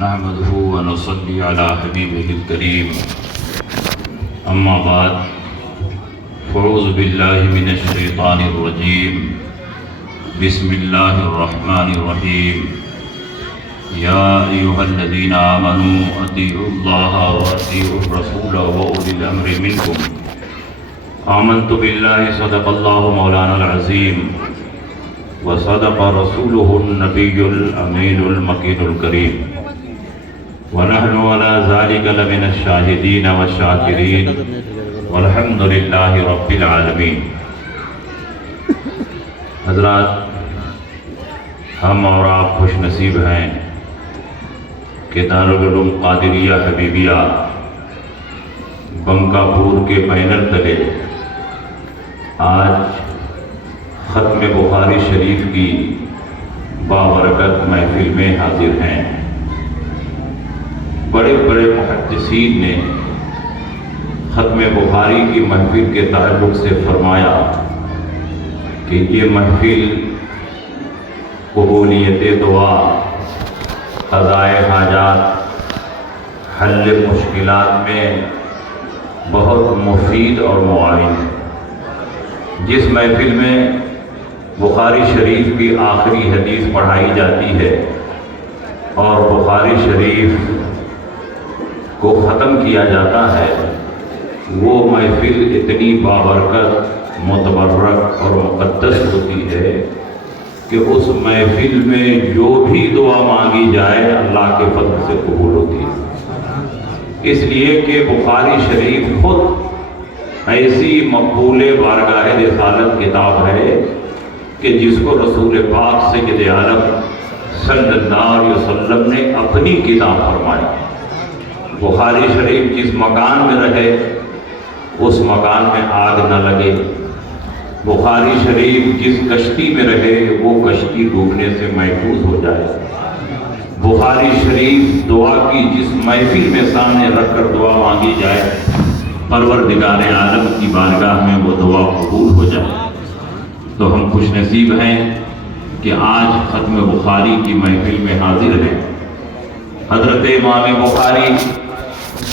نحمده ونصلي على حبيبه الكريم أما بعد فاعوذ بالله من الشيطان الرجيم بسم الله الرحمن الرحيم يا أيها الذين آمنوا أطيعوا الله وأطيعوا الرسول وأولي الأمر منكم آمنت بالله صدق الله مولانا العظيم وصدق رسوله النبي الأمين المكين الكريم ونحن على ذلك لمن الشاهدين والشاكرين والحمد لله رب العالمين. حضرات، ہم اور آپ خوش نصیب ہیں کہ دارالعلوم قادریہ حبیبیہ بنکا پور کے بینر تلے آج ختم بخاری شریف کی بابرکت محفل میں حاضر ہیں. بڑے بڑے محدثین نے ختم بخاری کی محفل کے تعلق سے فرمایا کہ یہ محفل قبولیت دعا، قضائے حاجات، حل مشکلات میں بہت مفید اور معاون ہے. جس محفل میں بخاری شریف کی آخری حدیث پڑھائی جاتی ہے اور بخاری شریف کو ختم کیا جاتا ہے، وہ محفل اتنی بابرکت، متبرک اور مقدس ہوتی ہے کہ اس محفل میں جو بھی دعا مانگی جائے اللہ کے فضل سے قبول ہوتی ہے. اس لیے کہ بخاری شریف خود ایسی مقبول بارگاہ رسالت کتاب ہے کہ جس کو رسول پاک سید عالم صلی اللہ علیہ وسلم نے اپنی کتاب فرمائی. بخاری شریف جس مکان میں رہے اس مکان میں آگ نہ لگے. بخاری شریف جس کشتی میں رہے وہ کشتی ڈوبنے سے محفوظ ہو جائے. بخاری شریف دعا کی جس محفل میں سامنے رکھ کر دعا مانگی جائے پروردگار عالم کی بارگاہ میں وہ دعا قبول ہو جائے. تو ہم خوش نصیب ہیں کہ آج ختم بخاری کی محفل میں حاضر ہیں. حضرت امام بخاری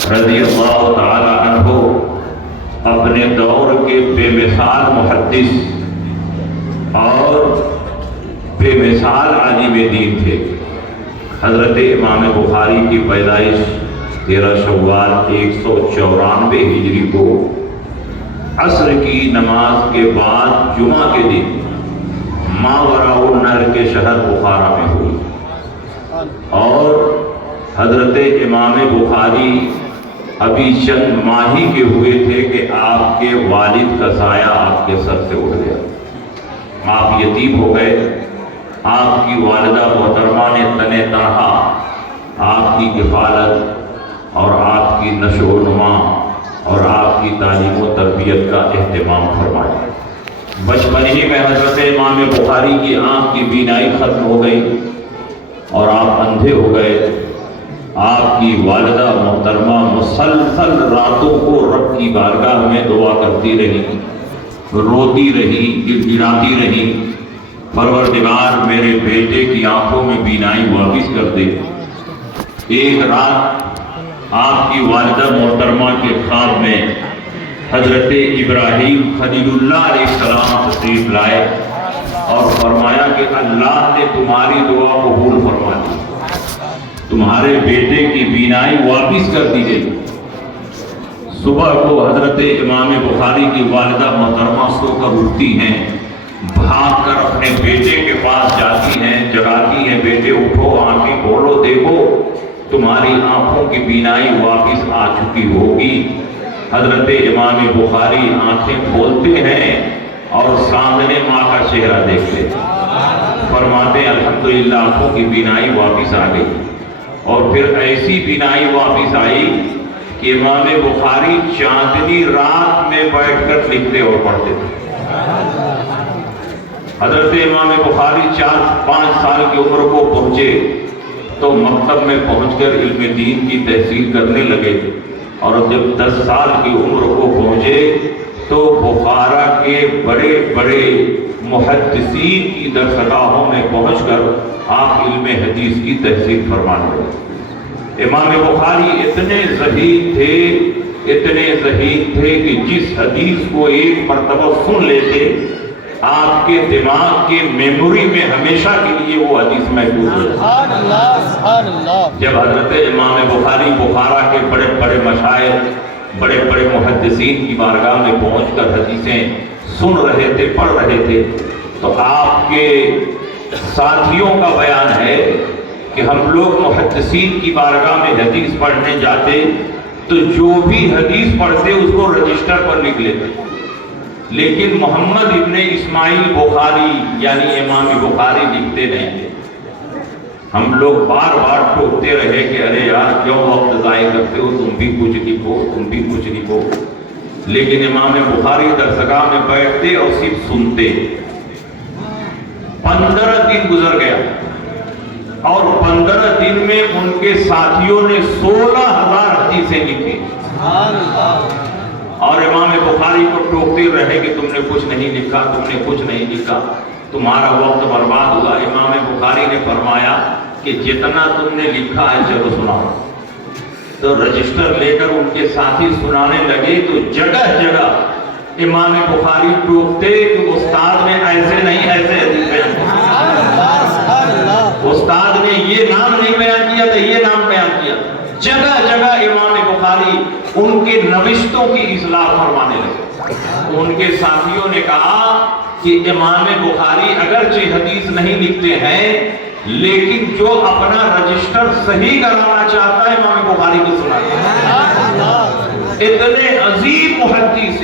رضی اللہ تعالی عنہ اپنے دور کے بے مثال محدث اور بے مثال عالم دین تھے. حضرت امام بخاری کی پیدائش 13 شوال 194 ہجری کو عصر کی نماز کے بعد جمعہ کے دن ماوراء النہر کے شہر بخارا میں ہوئی. اور حضرت امام بخاری ابھی چند ماہی کے ہوئے تھے کہ آپ کے والد کا سایہ آپ کے سر سے اٹھ گیا. آپ یتیم ہو گئے. آپ کی والدہ محترمہ نے تنہ تنہا آپ کی کفالت اور آپ کی نشو و نما اور آپ کی تعلیم و تربیت کا اہتمام فرمایا. بچپن ہی میں حضرت امام بخاری کی آنکھ کی بینائی ختم ہو گئی اور آپ اندھے ہو گئے. آپ کی والدہ محترمہ مسلسل راتوں کو رب کی بارگاہ میں دعا کرتی رہی، روتی رہی، گڑگڑاتی رہی، پروردگار میرے بیٹے کی آنکھوں میں بینائی واپس کر دے. ایک رات آپ کی والدہ محترمہ کے خواب میں حضرت ابراہیم خلیل اللہ علیہ السلام تشریف لائے اور فرمایا کہ اللہ نے تمہاری دعا قبول فرما دی، تمہارے بیٹے کی بینائی واپس کر دی گئی. صبح کو حضرت امام بخاری کی والدہ محترمہ سو کر اٹھتی ہیں، بھاگ کر اپنے بیٹے کے پاس جاتی ہیں، جگاتی ہیں، بیٹے اٹھو، آنکھیں کھولو، دیکھو تمہاری آنکھوں کی بینائی واپس آ چکی ہوگی. حضرت امام بخاری آنکھیں کھولتے ہیں اور سامنے ماں کا چہرہ دیکھتے ہیں. فرماتے ہیں الحمدللہ آنکھوں کی بینائی واپس آ گئی. اور پھر ایسی بینائی واپس آئی کہ امام بخاری چاندنی رات میں بیٹھ کر لکھتے اور پڑھتے تھے. حضرت امام بخاری 4-5 سال کی عمر کو پہنچے تو مکتب میں پہنچ کر علم دین کی تحصیل کرنے لگے. اور جب 10 سال کی عمر کو پہنچے تو بخارا کے بڑے بڑے محدثین کی درسگاہوں میں پہنچ کر آپ علم حدیث کی تحصیل فرمانے لگے. امام بخاری اتنے ذہین تھے کہ جس حدیث کو ایک مرتبہ سن لیتے آپ کے دماغ کے میموری میں ہمیشہ کے لیے وہ حدیث محفوظ ہے۔ جب حضرت امام بخاری بخارا کے بڑے بڑے مشائخ بڑے بڑے محدثین کی بارگاہ میں پہنچ کر حدیثیں سن رہے تھے، پڑھ رہے تھے، تو آپ کے ساتھیوں کا بیان ہے کہ ہم لوگ محدثین کی بارگاہ میں حدیث پڑھنے جاتے تو جو بھی حدیث پڑھتے اس کو رجسٹر پر لکھ لیتے، لیکن محمد ابن اسماعیل بخاری یعنی امام بخاری لکھتے نہیں تھے۔ ہم لوگ بار بار ٹوکتے رہے کہ ارے یار کیوں وقت ضائع کرتے ہو، تم بھی کچھ لکھو، لیکن امام بخاری درسگاہ میں بیٹھتے اور صرف سنتے۔ 15 دن گزر گیا اور 15 دن میں ان کے ساتھیوں نے 16,000 حدیثیں لکھی، اور امام بخاری کو ٹوکتے رہے کہ تم نے کچھ نہیں لکھا، تمہارا وقت برباد ہوا۔ امام بخاری نے فرمایا کہ جتنا تم نے لکھا ہے چلو سناؤ۔ تو رجسٹر لے کر ان کے ساتھی سنانے لگے تو جگہ جگہ امام بخاری ٹوکتے کہ استاد نے ایسے نہیں ایسے حدیث بیان کیا، استاد نے یہ نام نہیں بیان کیا تو یہ نام بیان کیا۔ جگہ جگہ امام بخاری ان کے نوشتوں کی اصلاح فرمانے لگے۔ ان کے ساتھیوں نے کہا کہ امام بخاری اگرچہ حدیث نہیں لکھتے ہیں لیکن جو اپنا رجسٹر صحیح کرانا چاہتا ہے امام بخاری کو سناتا ہے۔ اتنے عظیم محدث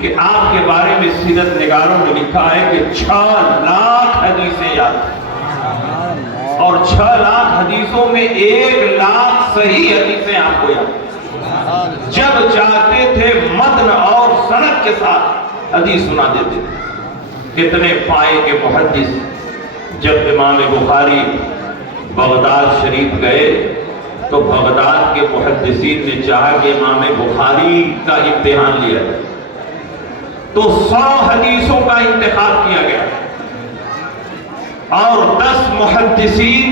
کہ آپ کے بارے میں سیرت نگاروں نے لکھا ہے کہ 6 لاکھ حدیثیں یاد ہیں، اور 6 لاکھ حدیثوں میں 1 لاکھ صحیح حدیثیں آپ کو یاد۔ جب چاہتے تھے متن اور سند کے ساتھ حدیث سنا دیتے تھے۔ اتنے پائے کے محدث جب امام بخاری بغداد شریف گئے تو بغداد کے محدثین نے چاہا کہ امام بخاری کا امتحان لیا جائے، تو 100 حدیثوں کا انتخاب کیا گیا اور 10 محدثین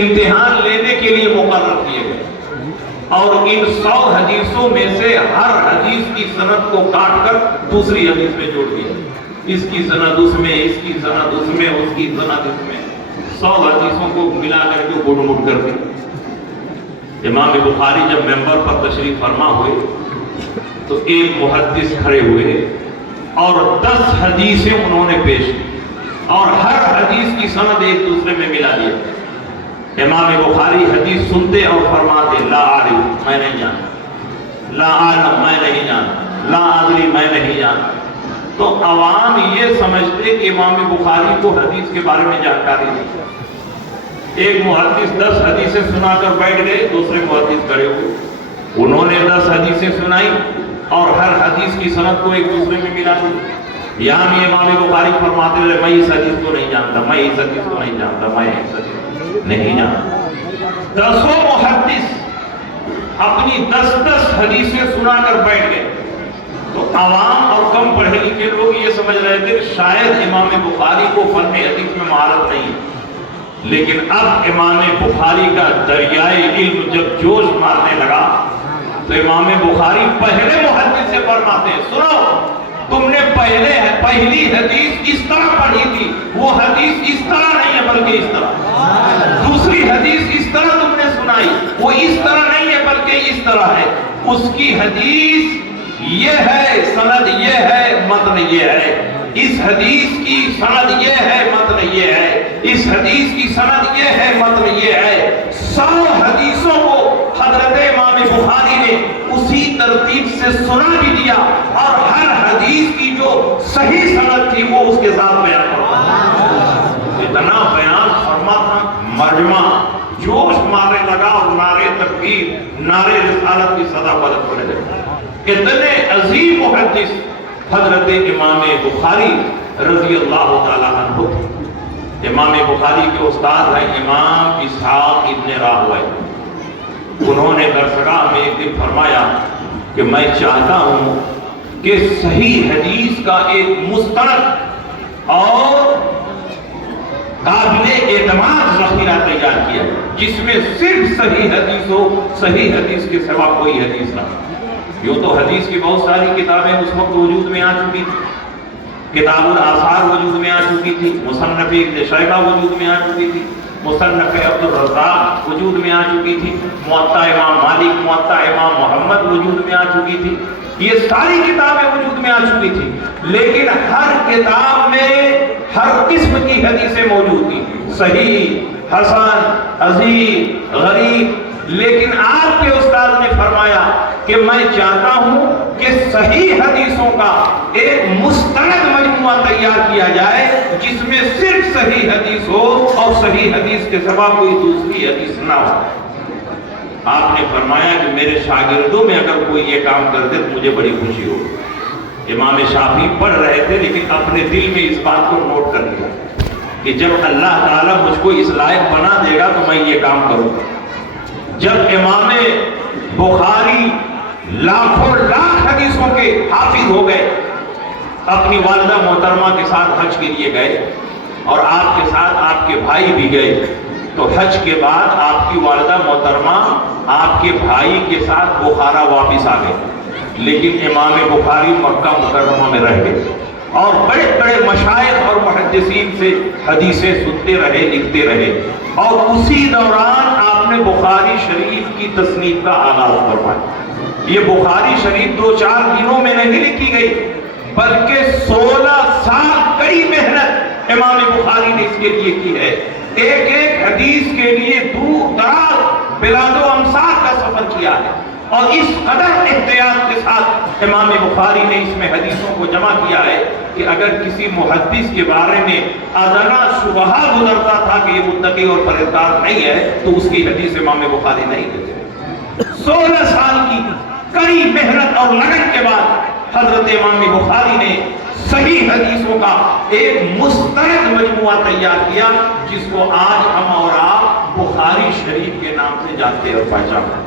امتحان لینے کے لیے مقرر کیے گئے، اور ان 100 حدیثوں میں سے ہر حدیث کی سند کو کاٹ کر دوسری حدیث میں جوڑ دیا۔ اس کی سند اس میں، اس کی سند اس میں، اس کی سند اس میں، 100 حدیثوں کو ملا کر کے گڑ مڑ کر دی۔ امام بخاری جب ممبر پر تشریف فرما ہوئے تو ایک محدث کھڑے ہوئے اور 10 حدیثیں انہوں نے پیش کی اور ہر حدیث کی سند ایک دوسرے میں ملا دیا۔ امام بخاری حدیث سنتے اور فرماتے لا عارف میں نہیں جانتا، لا عالم میں نہیں جانتا، لا ادری میں نہیں جانتا۔ تو عوام یہ سمجھتے کہ امام بخاری کو حدیث کے بارے میں جانکاری نہیں۔ ایک محدث 10 حدیثیں سنا کر بیٹھ گئے، دوسرے محدث کھڑے ہوئے، انہوں نے 10 حدیثیں سنائی اور ہر حدیث کی سند کو ایک دوسرے میں ملا دی۔ یہاں بھی امام بخاری فرماتے رہے میں اس حدیث کو نہیں جانتا، میں اس حدیث کو نہیں جانتا، میں اس حدیث نہیں جانتا۔ 10 محدث اپنی 10 حدیثیں سنا کر بیٹھ گئے تو عوام اور کم پڑھے لکھے لوگ یہ سمجھ رہے تھے شاید امام بخاری کو فن حدیث میں مہارت نہیں، لیکن اب امام بخاری کا دریائے علم جب جوش مارنے لگا تو امام بخاری پہلے محدث سے فرماتے ہیں سنو تم نے پہلی حدیث اس طرح پڑھی تھی، وہ حدیث اس طرح نہیں ہے بلکہ اس طرح، دوسری حدیث اس طرح تم نے سنائی وہ اس طرح نہیں ہے بلکہ اس طرح ہے، اس کی حدیث یہ ہے، سند یہ ہے، متن یہ ہے، اس حدیث کی سند یہ ہے، متن یہ ہے، اس حدیث کی سند یہ ہے، متن یہ ہے۔ 100 حدیثوں کو حضرت امام بخاری نے اسی ترتیب سے سنا بھی دیا اور ہر حدیث کی جو صحیح سند تھی وہ اس کے ساتھ بیان کرتا۔ اتنا بیان فرماتا مجمع جوش مارے لگا اور نعرے تکبیر، نعرے رسالت کی صدا بلند ہونے لگا۔ اتنے عظیم محدث حضرت امام بخاری رضی اللہ تعالیٰ عنہ تھے۔ امام بخاری کے استاد ہیں امام اسحاق ابن راہویہ۔ انہوں نے درسگاہ میں ایک دن فرمایا کہ میں چاہتا ہوں کہ صحیح حدیث کا ایک مستند اور قابل اعتماد ذخیرہ تیار کیا جس میں صرف صحیح حدیث ہو، صحیح حدیث کے سوا کوئی حدیث نہ ہو۔ یوں تو حدیث کی بہت ساری کتابیں اس وقت وجود میں آ چکی تھی، کتاب الآثار وجود میں آ چکی تھی، مصنف ابن شیبہ وجود میں آ چکی تھی، مصنف عبد الرزاق وجود میں آ چکی تھی، موطا امام مالک، موطا امام محمد وجود میں آ چکی تھی، یہ ساری کتابیں وجود میں آ چکی تھی، لیکن ہر کتاب میں ہر قسم کی حدیثیں موجود تھیں، صحیح، حسن، عزیز، غریب۔ لیکن آپ کے استاد نے فرمایا کہ میں چاہتا ہوں کہ صحیح حدیثوں کا ایک مستند مجموعہ تیار کیا جائے جس میں صرف صحیح حدیث ہو اور صحیح حدیث کے سوا کوئی دوسری حدیث نہ ہو۔ آپ نے فرمایا کہ میرے شاگردوں میں اگر کوئی یہ کام کر دے تو مجھے بڑی خوشی ہو۔ امام شافعی پڑھ رہے تھے لیکن اپنے دل میں اس بات کو نوٹ کر لیا کہ جب اللہ تعالیٰ مجھ کو اس لائق بنا دے گا تو میں یہ کام کروں گا۔ جب امام بخاری لاکھوں لاکھ حدیثوں کے حافظ ہو گئے، اپنی والدہ محترمہ کے ساتھ حج کے لیے گئے اور آپ کے ساتھ آپ کے بھائی بھی گئے، تو حج کے بعد آپ کی والدہ محترمہ آپ کے بھائی کے ساتھ بخارا واپس آ گئے، لیکن امام بخاری مکہ مکرمہ میں رہ گئے اور بڑے بڑے مشائخ اور محدثین سے حدیثیں سنتے رہے، لکھتے رہے، اور اسی دوران آپ نے بخاری شریف کی تصنیف کا آغاز فرمایا۔ یہ بخاری شریف 2-4 دنوں میں نہیں لکھی گئی بلکہ 16 سال کڑی محنت امام بخاری نے اس کے لیے کی ہے۔ ایک ایک حدیث کے لیے دور دراز بلاد و امصار کا سفر کیا ہے، اور اس قدر احتیاط کے ساتھ امام بخاری نے اس میں حدیثوں کو جمع کیا ہے کہ اگر کسی محدث کے بارے میں ادنا شبہ گزرتا تھا کہ یہ متقی اور پرہیزگار نہیں ہے تو اس کی حدیث امام بخاری نہیں دیتے۔ 16 سال کی کڑی محنت اور لگن کے بعد حضرت امام بخاری نے صحیح حدیثوں کا ایک مستند مجموعہ تیار کیا جس کو آج ہم اور آپ بخاری شریف کے نام سے جانتے اور پہچانتے ہیں۔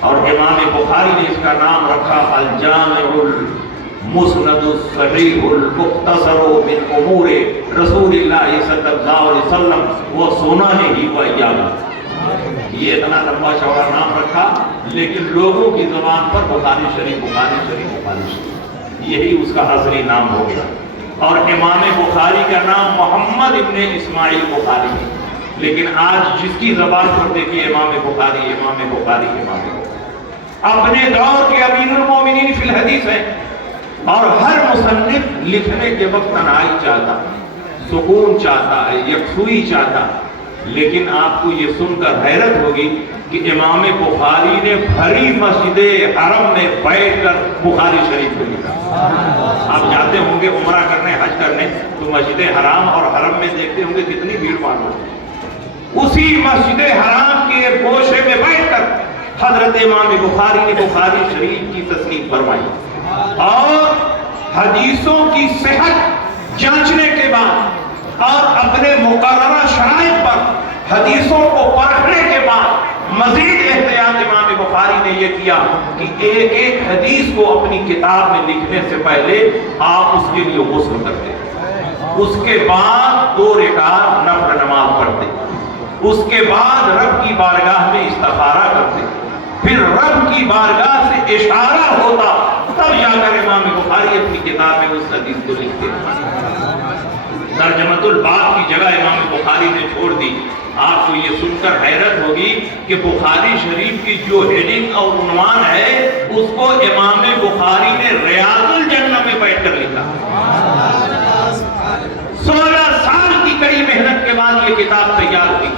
اور امام بخاری نے اس کا نام رکھا الجامع المسند الصحیح المختصر من امور رسول اللہ صلی اللہ علیہ وسلم و سننہ و ایامہ۔ یہ اتنا لمبا چوڑا نام رکھا لیکن لوگوں کی زبان پر بخاری شریف بخاری شریف بخاری شریف، یہی اس کا اصلی نام ہو گیا۔ اور امام بخاری کا نام محمد ابن اسماعیل بخاری ہے، لیکن آج جس کی زبان پر دیکھیے امام بخاری امام بخاری امام بخاری۔ اپنے دور کے امیر المومنین فی الحدیث ہیں، اور ہر مصنف لکھنے کے وقت تنہائی چاہتا، سکون چاہتا ہے، یکسوئی چاہتا، لیکن آپ کو یہ سن کر حیرت ہوگی کہ امام بخاری نے بھری مسجد حرم میں بیٹھ کر بخاری شریف کو لکھا۔ آپ جاتے ہوں گے عمرہ کرنے، حج کرنے، تو مسجد حرام اور حرم میں دیکھتے ہوں گے کتنی بھیڑ بھاڑ ہوتی، اسی مسجد حرام کے گوشے میں بیٹھ کر حضرت امام بخاری نے بخاری شریف کی تصنیف فرمائی، اور حدیثوں کی صحت جانچنے کے بعد اور اپنے مقررہ شرائط پر حدیثوں کو پرکھنے کے بعد مزید احتیاط امام بخاری نے یہ کیا کہ ایک ایک حدیث کو اپنی کتاب میں لکھنے سے پہلے آپ اس کے لیے غسل کرتے، اس کے بعد 2 رکعت نفل نماز پڑھتے، اس کے بعد رب کی بارگاہ میں استخارہ کرتے، پھر رب کی بارگاہ سے اشارہ ہوتا تب جا کر امام بخاری اپنی کتاب میں اس حدیث کو لکھتے۔ ترجمۃ الباب کی جگہ امام بخاری نے چھوڑ دی۔ آپ کو یہ سن کر حیرت ہوگی کہ بخاری شریف کی جو ہیڈنگ اور عنوان ہے اس کو امام بخاری نے ریاض الجنہ میں بیٹھ کر لکھا۔ 16 سال کی کڑی محنت کے بعد یہ کتاب تیار ہوئی،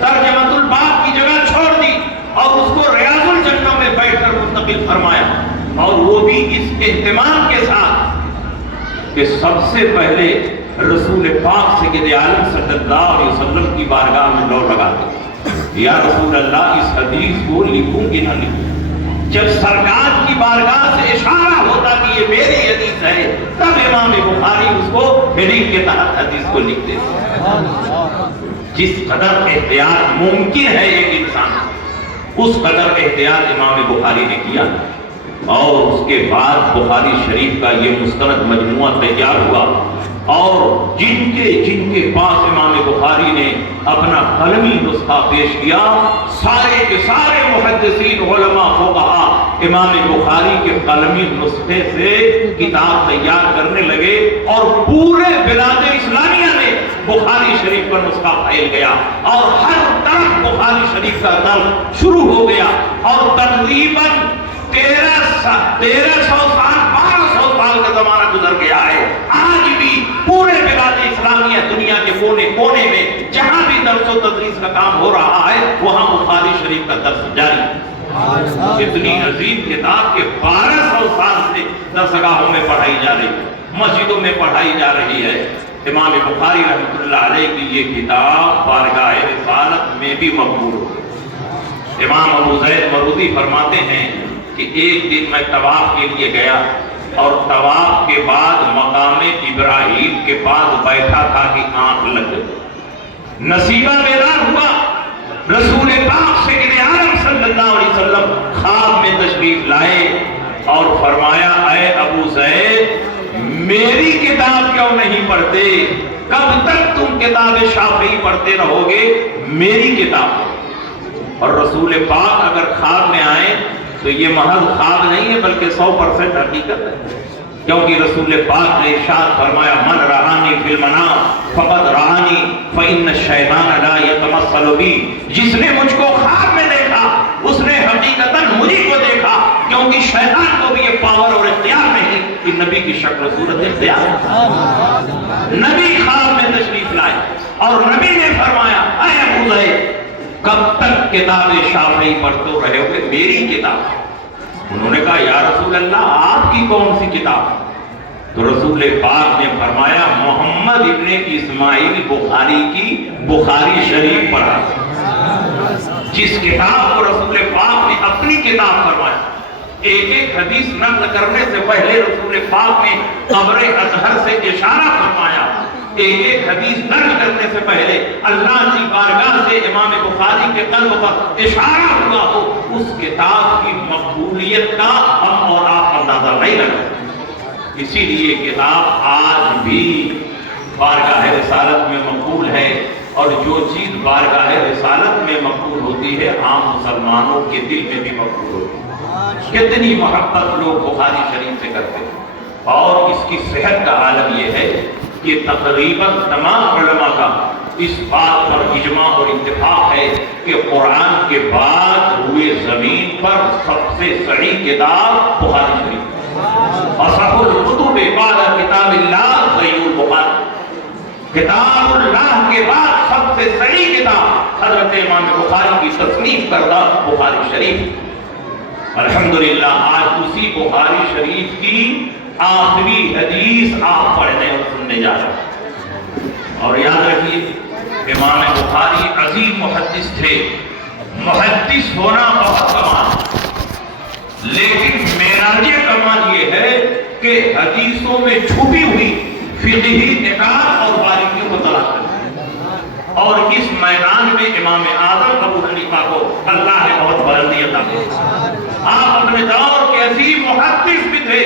ترجمۃ الباب کی جگہ چھوڑ دی اور اس کو ریاض الجنہ میں بیٹھ کر منتقل فرمایا، اور وہ بھی اس اہتمام کے ساتھ کہ سب سے پہلے رسول پاک سید عالم صلی اللہ علیہ وسلم کی بارگاہ میں دوڑ لگا دی، یا رسول اللہ اس حدیث کو لکھوں کہ نہ لکھوں؟ جب سرکار کی بارگاہ سے اشارہ ہوتا کہ یہ میری حدیث ہے تب امام بخاری اس کو ہیڈنگ کے تحت حدیث کو لکھتے ہیں۔ جس قدر احتیاط ممکن ہے ایک انسان، اس قدر احتیاط امام بخاری نے کیا، اور اس کے بعد بخاری شریف کا یہ مستند مجموعہ تیار ہوا اور جن کے پاس امام بخاری نے اپنا قلمی نسخہ پیش کیا، سارے کے سارے محدثین علماء فقہا امام بخاری کے قلمی نسخے سے کتاب تیار کرنے لگے، اور پورے بلاد اسلامیہ میں بخاری شریف کا نسخہ پھیل گیا، اور ہر طرف بخاری شریف کا درس شروع ہو گیا، اور تقریباً 1300 سال 1200 سال کا زمانہ گزر گیا ہے۔ آج بھی پورے بلاد اسلامیہ دنیا کے کونے کونے میں جہاں بھی درس و تدریس کا کام ہو رہا ہے وہاں بخاری شریف کا درس جاری ہے۔ اتنی عظیم کتاب کے 1200 سال سے درسگاہوں میں پڑھائی جا رہی ہے، مسجدوں میں پڑھائی جا رہی ہے۔ امام بخاری رحمۃ اللہ علیہ کی یہ کتاب بارگاہ رسالت میں بھی مقبول ہے۔ امام ابو زید مرودی فرماتے ہیں کہ ایک دن میں طواف کے لیے گیا، اور طواف کے بعد مقام ابراہیم کے پاس بیٹھا تھا کہ آنکھ لگ گئی۔ نصیبہ بیدار ہوا، رسول پاک سید عالم صلی اللہ علیہ وسلم خواب میں تشریف لائے اور فرمایا، اے ابو زید میری کتاب کیوں نہیں پڑھتے؟ کب تک تم کتاب شافعی پڑھتے رہو گے؟ میری کتاب۔ اور رسول پاک اگر خواب میں آئے تو یہ محض خواب نہیں ہے بلکہ 100% حقیقت ہے، کیونکہ رسول پاک نے ارشاد فرمایا، من رآنی فی المنام فقد رآنی فإن الشیطان لا یتمثل بی، جس نے مجھ کو خواب میں دیکھا اس نے حقیقتاً مجھے کو دیکھا، کیونکہ شیطان کو بھی یہ پاور اور اختیار نہیں کہ نبی کی شکل و صورت اختیار ہے۔ نبی خواب میں تشریف لائے اور نبی نے فرمایا، اے ابو زید کب تک کتاب شافعی پڑھتے رہے ہوگے؟ میری کتاب۔ انہوں نے کہا، یا رسول اللہ آپ کی کون سی کتاب؟ تو رسول پاک نے فرمایا، محمد ابن اسماعیل بخاری کی بخاری شریف پڑھا۔ جس کتاب کو رسول پاک نے اپنی کتاب فرمایا، ایک ایک حدیث نقل کرنے سے پہلے رسول پاک نے قبر اطہر سے اشارہ فرمایا، ایک ایک حدیث نقل کرنے سے پہلے اللہ کی بارگاہ سے امام بخاری کے قلب پر اشارہ ہوا ہو، اس کتاب کی مقبولیت کا ہم اور آپ اندازہ نہیں لگا۔ اسی لیے کتاب آج بھی بارگاہ رسالت میں مقبول ہے، اور جو چیز بارگاہ رسالت میں مقبول ہوتی ہے عام مسلمانوں کے دل میں بھی مقبول ہوتی ہے۔ کتنی محبت لوگ بخاری شریف سے کرتے ہیں، اور اس کی صحت کا عالم یہ ہے کہ تقریباً تمام علماء کا اس بات پر اجماع اور اتفاق ہے کہ قرآن کے بعد ہوئے زمین پر سب سے صحیح کتاب بخاری شریف، اصح الکتب بعد کتاب اللہ صحیح البخاری، کتاب اللہ کے بعد سب سے صحیح کتاب حضرت امام بخاری کی تصنیف کردہ بخاری شریف۔ الحمدللہ آج اسی بخاری شریف کی آخری حدیث آپ پڑھنے اور سننے جا رہے ہیں۔ اور یاد رکھیے، امام بخاری عظیم محدث تھے، محدث ہونا بہت کمال، لیکن معراج کمال یہ ہے کہ حدیثوں میں چھپی ہوئی فقہی نکات اور باریکیوں کو تلاش کریں، اور اس میدان میں امام اعظم ابو حنیفہ کو اللہ نے بہت بلندی عطا کی۔ آپ اپنے دور کے عظیم محدث بھی تھے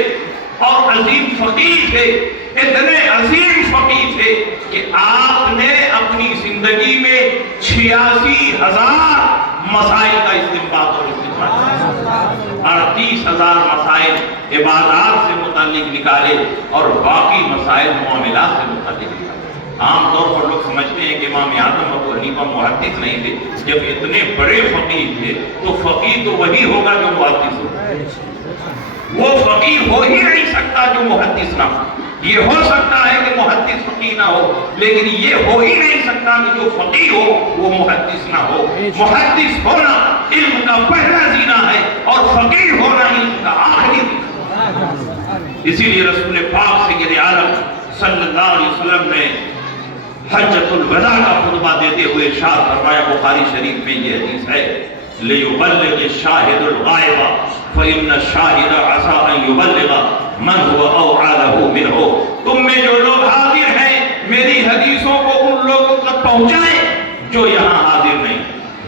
اور عظیم فقیہ تھے، اتنے عظیم فقیہ تھے کہ آپ نے اپنی زندگی میں 86,000 مسائل کا استنباط اور استخراج، 38,000 مسائل عبادات سے متعلق نکالے اور باقی مسائل معاملات سے متعلق نکالے۔ عام طور پر لوگ سمجھتے ہیں کہ امام اعظم ابو حنیفہ محدث نہیں تھے، جب اتنے بڑے فقیہ تھے تو فقیہ تو وہی ہوگا جو محدث ہو، وہ فقیہ ہو ہی نہیں سکتا جو محدث نہ ہو۔ یہ ہو سکتا ہے کہ محدث فقیہ نہ ہو، لیکن یہ ہو ہی نہیں سکتا کہ جو فقیہ ہو وہ محدث نہ ہو۔ محدث ہونا علم کا پہلا زینہ ہے اور فقیہ ہونا علم کا آخری زینہ۔ اسی لیے رسول پاک سید عالم صلی اللہ علیہ وسلم نے حجۃ الوداع کا خطبہ دیتے ہوئے ارشاد فرمایا، بخاری شریف میں یہ حدیث ہے، لِيُبَلِّغِ الشَّاهِدُ الْغَائِبَ فَإِنَّ الشَّاهِدَ عَسَىٰ أَن يُبَلِّغَ مَنْ هُوَ أَوْعَىٰ لَهُ مِنْهُ۔ تم میں جو لوگ حاضر ہیں میری حدیثوں کو ان لوگوں تک پہنچائیں جو یہاں حاضر نہیں،